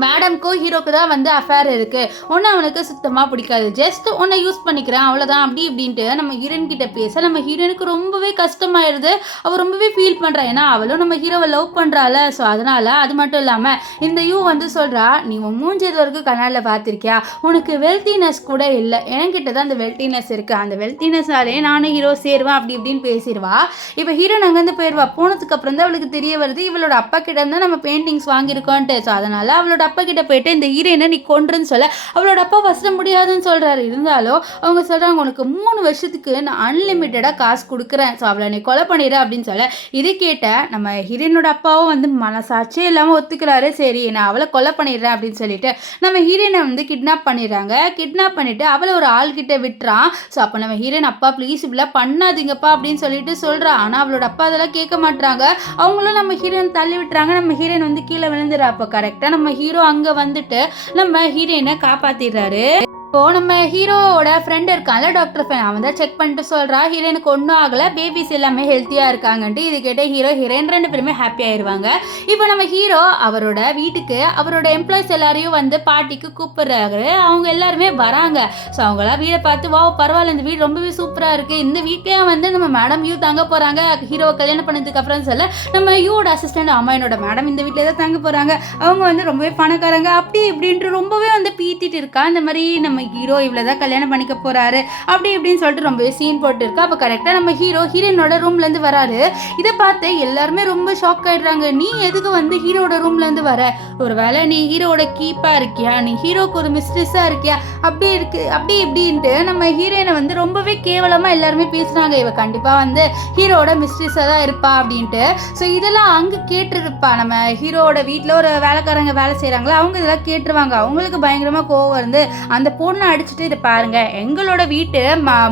மேடம்க்கும் ஹீரோக்கு தான் வந்து அஃபேர் இருக்குது, ஒன்று அவனுக்கு சுத்தமாக பிடிக்காது, ஜஸ்ட் ஒன்றை யூஸ் பண்ணிக்கிறேன் அவ்வளோதான் அப்படி இப்படின்ட்டு நம்ம ஹீரோயின் கிட்ட பேச, நம்ம ஹீரோயினுக்கு ரொம்பவே கஷ்டமாயிருது. அவள் ரொம்பவே ஃபீல் பண்ணுறா. ஏன்னா அவளும் நம்ம ஹீரோவை லவ் பண்ணுறாள். ஸோ அதனால் அது மட்டும் இல்லாமல் இந்த யூ வந்து சொல்கிறா, நீ உன் மூஞ்சது வரைக்கும் கண்ணாடில் பார்த்துருக்கியா, உனக்கு வெல்த்தினஸ் கூட இல்லை, என்கிட்ட தான் அந்த வெல்த்தினஸ் இருக்குது, அந்த வெல்த்தினஸ்னாலே நானும் ஹீரோ சேருவேன் அப்படி இப்படின்னு பேசிடுவா. இப்போ ஹீரோயின் அங்கேருந்து போயிடுவா. போனதுக்கப்புறம் தான் அவளுக்கு தெரிய வருது, இவளோட அப்பா கிட்ட இருந்தால் நம்ம பெயிண்டிங்ஸ் வாங்கியிருக்கோன்ட்டு. ஸோ அதனால் அவளோட அப்பா கிட்ட போயிட்டு இந்த ஹீரோயினை நீ கொன்றுன்னு சொல்ல, அவளோட அப்பா ஃபஸ்ட்டு முடியாதுன்னு சொல்கிறாரு. இருந்தாலும் அவங்க சொல்கிறாங்க, உனக்கு 3 வருஷத்துக்கு நான் அன்லிமிட்டடாக காசு கொடுக்குறேன், ஸோ அவளை நீ கொலை பண்ணிடு அப்படின்னு சொல்ல, இதை கேட்ட நம்ம ஹீரோயினோட அப்பாவும் வந்து மனசாட்சியே இல்லாமல் ஒத்துக்கிறாரு. சரி நான் அவளை கொலை பண்ணிடுறேன் அப்படின்னு சொல்லிட்டு நம்ம ஹீரோயினை வந்து கிட்னாப் பண்ணிடுறாங்க. கிட்னாப் பண்ணிவிட்டு அவளை ஒரு ஆள்கிட்ட விட்டுறான். ஸோ அப்போ நம்ம ஹீரோயின், அப்பா ப்ளீஸ் இப்படிலாம் பண்ணாதீங்கப்பா அப்படின்னு சொல்லிட்டு சொல்கிறா. ஆனால் அவளோட அப்பா அதெல்லாம் கேட்க மாட்டாங்க. அவங்களும் நம்ம ஹீரோயின் தள்ளி விட்டுறாங்க. நம்ம ஹீரோயின் வந்து கீழே விழுந்துடுறா. அப்போ கரெக்டாக நம்ம ஹீரோ அங்கே வந்துட்டு நம்ம ஹீரோயினை காப்பாத்திடுறாரு. இப்போ நம்ம ஹீரோவோட ஃப்ரெண்ட் இருக்கான்ல டாக்டர் ஃப்ரெண்ட், அவன் தான் செக் பண்ணிட்டு சொல்கிறா, ஹீரோயினுக்கு ஒன்றும் ஆகலை, பேபிஸ் எல்லாமே ஹெல்த்தியாக இருக்காங்கன்ட்டு. இது கேட்ட ஹீரோயின் ரெண்டு பேருமே ஹாப்பி ஆயிடுவாங்க. இப்போ நம்ம ஹீரோ அவரோட வீட்டுக்கு அவரோட எம்ப்ளாயிஸ் எல்லாரையும் வந்து பார்ட்டிக்கு கூப்பிடுறாரு. அவங்க எல்லாருமே வராங்க. ஸோ அவங்களாம் வீடை பார்த்து, வா பரவாயில்ல இந்த வீடு ரொம்பவே சூப்பராக இருக்குது, இந்த வீட்லேயே வந்து நம்ம மேடம் யூ தங்க போகிறாங்க, ஹீரோவை கல்யாணம் பண்ணதுக்கு அப்புறம் சொல்ல, நம்ம யூவோட அசிஸ்டன்ட் அம்மா என்னோட மேடம் இந்த வீட்டில் தான் தங்க போகிறாங்க, அவங்க வந்து ரொம்பவே பணக்காரங்க அப்படி இப்படின்ட்டு ரொம்பவே வந்து பீத்திட்டு இருக்கா. இந்த மாதிரி நம்ம நம்ம ஹீரோ இவ்வளோதான் கல்யாணம் பண்ணிக்க போகிறாரு அப்படி இப்படின்னு சொல்லிட்டு ரொம்பவே சீன் போட்டு இருக்கு. அப்போ கரெக்டாக நம்ம ஹீரோ ஹீரோயினோட ரூம்லேருந்து வராரு. இதை பார்த்து எல்லாருமே ரொம்ப ஷாக் ஆகிடுறாங்க. நீ எதுக்கு வந்து ஹீரோட ரூம்லேருந்து வர? ஒரு வேளை நீ ஹீரோட கீப்பாக இருக்கியா? நீ ஹீரோக்கு ஒரு மிஸ்ட்ரெஸ்ஸாக இருக்கியா? அப்படி இருக்கு அப்படி இப்படின்ட்டு நம்ம ஹீரோயினை வந்து ரொம்பவே கேவலமாக எல்லாருமே பேசுகிறாங்க. இவ கண்டிப்பாக வந்து ஹீரோட மிஸ்ட்ரெஸ்ஸாக தான் இருப்பா அப்படின்ட்டு. ஸோ இதெல்லாம் அங்கே கேட்டுருப்பா. நம்ம ஹீரோட வீட்டில் ஒரு வேலைக்காரங்க வேலை செய்கிறாங்களா, அவங்க இதெல்லாம் கேட்டுருவாங்க. அவங்களுக்கு பயங்கரமாக கோவம் வந்து அந்த பொண்ணை அடிச்சுட்டு இதை பாருங்க, எங்களோட வீட்டு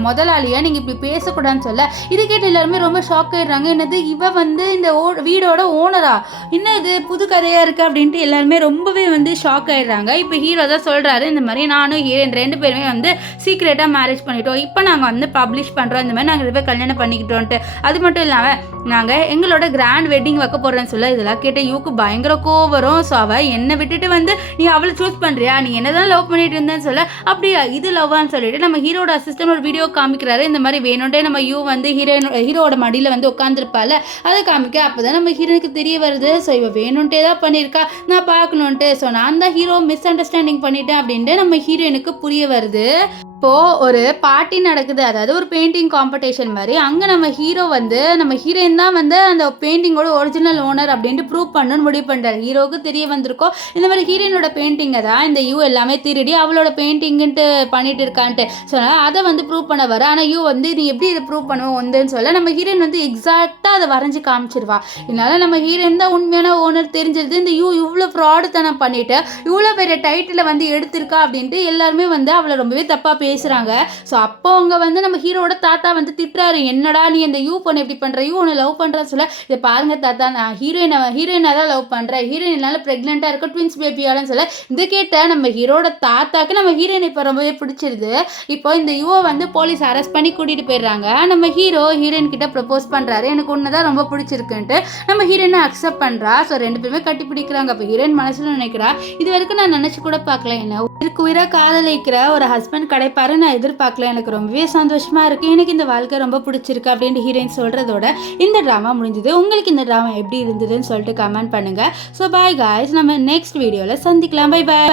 முதலாளியை நீங்கள் இப்படி பேசக்கூடாதுன்னு சொல்ல இது கேட்டு எல்லாருமே ரொம்ப ஷாக் ஆயிடுறாங்க. என்னது இவ வந்து இந்த வீடோட ஓனரா, இன்னும் இது புது கதையாக இருக்குது அப்படின்ட்டு எல்லாருமே ரொம்பவே வந்து ஷாக் ஆயிடுறாங்க. இப்போ ஹீரோ தான் சொல்கிறாரு, இந்த மாதிரி நானும் ஹீரோயின் 2 பேருமே வந்து சீக்ரெட்டாக மேரேஜ் பண்ணிட்டோம். இப்போ நாங்கள் வந்து பப்ளிஷ் பண்ணுறோம், இந்த மாதிரி நாங்கள் 2 பேர் கல்யாணம் பண்ணிக்கிட்டோன்ட்டு. அது மட்டும் இல்லாமல் நாங்கள் எங்களோட கிராண்ட் வெட்டிங் வைக்க போகிறோன்னு சொல்ல இதெல்லாம் கேட்ட யூக்கு பயங்கர கோவம் வரும். ஸோ அவள் என்னை விட்டுட்டு வந்து நீ அவளை சூஸ் பண்ணுறியா, நீ என்ன தான் லவ் பண்ணிட்டு இருந்தேன்னு சொல்ல அப்படியா இது லவ்வான்னு சொல்லிட்டு நம்ம ஹீரோட அசிஸ்டன்ட் ஒரு வீடியோ காமிக்கிறாரு. இந்த மாதிரி வேணும்ட்டே நம்ம யூ வந்து ஹீரோட மடியில் வந்து உட்காந்துருப்பால அதை காமிக்க. அப்போ தான் நம்ம ஹீரோனுக்கு தெரிய வருது, ஸோ இவ வேணும்ட்டே தான் பண்ணியிருக்கா, நான் பார்க்கணுன்ட்டு. ஸோ நான் தான் ஹீரோ மிஸ் அண்டர்ஸ்டாண்டிங் பண்ணிட்டேன் அப்படின்ட்டு நம்ம ஹீரோயினுக்கு புரிய வருது. இப்போது ஒரு பார்ட்டி நடக்குது, அதாவது ஒரு பெயிண்டிங் காம்படிஷன் மாதிரி. அங்கே நம்ம ஹீரோ வந்து நம்ம ஹீரோயின் தான் வந்து அந்த பெயிண்டிங்கோட ஒரிஜினல் ஓனர் அப்படின்ட்டு ப்ரூவ் பண்ணணும்னு முடிவு பண்ணுறாரு. ஹீரோவுக்கு தெரிய வந்திருக்கோம் இந்த மாதிரி ஹீரோயினோட பெயிண்டிங்கை தான் இந்த யூ எல்லாமே திருடி அவளோட பெயிண்டிங்குன்ட்டு பண்ணிட்டு இருக்கான்ட்டு. ஸோ அதை வந்து ப்ரூவ் பண்ண வர. ஆனால் யூ வந்து நீ எப்படி இதை ப்ரூவ் பண்ணுவோம் வந்துன்னு சொல்ல நம்ம ஹீரோயின் வந்து எக்ஸாக்டாக அதை வரைஞ்சி காமிச்சிருவா. இதனால நம்ம ஹீரோயின் தான் உண்மையான ஓனர் தெரிஞ்சிருது. இந்த யூ இவ்வளோ ஃப்ராடுத்தனம் பண்ணிட்டு இவ்வளோ பெரிய டைட்டில் வந்து எடுத்திருக்கா அப்படின்ட்டு எல்லாருமே வந்து அவளை ரொம்பவே தப்பாக பேசுகிறாங்க. ஸோ அப்போ அவங்க வந்து நம்ம ஹீரோட தாத்தா வந்து திட்டுறாரு, என்னடா நீ அந்த யூ பொண்ணு எப்படி பண்ணுற, யூ ஒன்று லவ் பண்ணுறான்னு சொல்ல இதை பாருங்க தாத்தா, நான் ஹீரோயினை தான் லவ் பண்ணுறேன், ஹீரோயினால ப்ரெக்னெண்ட்டாக இருக்க ட்வின்ஸ் பேபியாலன்னு சொல்ல இதை கேட்ட நம்ம ஹீரோட தாத்தாக்கு நம்ம ஹீரோயினை இப்போ ரொம்பவே பிடிச்சிருது. இப்போ இந்த யூவை வந்து போலீஸ் அரெஸ்ட் பண்ணி கூட்டிகிட்டு போயிடுறாங்க. நம்ம ஹீரோ ஹீரோயின் கிட்ட ப்ரப்போஸ் பண்ணுறாரு, எனக்கு ஒன்று தான் ரொம்ப பிடிச்சிருக்குன்ட்டு. நம்ம ஹீரோயினை அக்செப்ட் பண்ணுறா. ஸோ 2 பேருமே கட்டி பிடிக்கிறாங்க. அப்போ ஹீரோயின் மனசில் நினைக்கிறா, இது வரைக்கும் நான் நினச்சி கூட பார்க்கல, என்ன உயிராக காதலிக்கிற ஒரு ஹஸ்பண்ட் கிடைப்பாரு நான் எதிர்பார்க்கல, எனக்கு ரொம்பவே சந்தோஷமா இருக்கு, எனக்கு இந்த வாழ்க்கை ரொம்ப பிடிச்சிருக்கு அப்படின்ட்டு ஹீரோயின் சொல்றதோட இந்த ட்ராமா முடிஞ்சது. உங்களுக்கு இந்த ட்ராமா எப்படி இருந்ததுன்னு சொல்லிட்டு கமெண்ட் பண்ணுங்க. ஸோ பாய் காய்ஸ், நம்ம நெக்ஸ்ட் வீடியோவில் சந்திக்கலாம். Bye bye.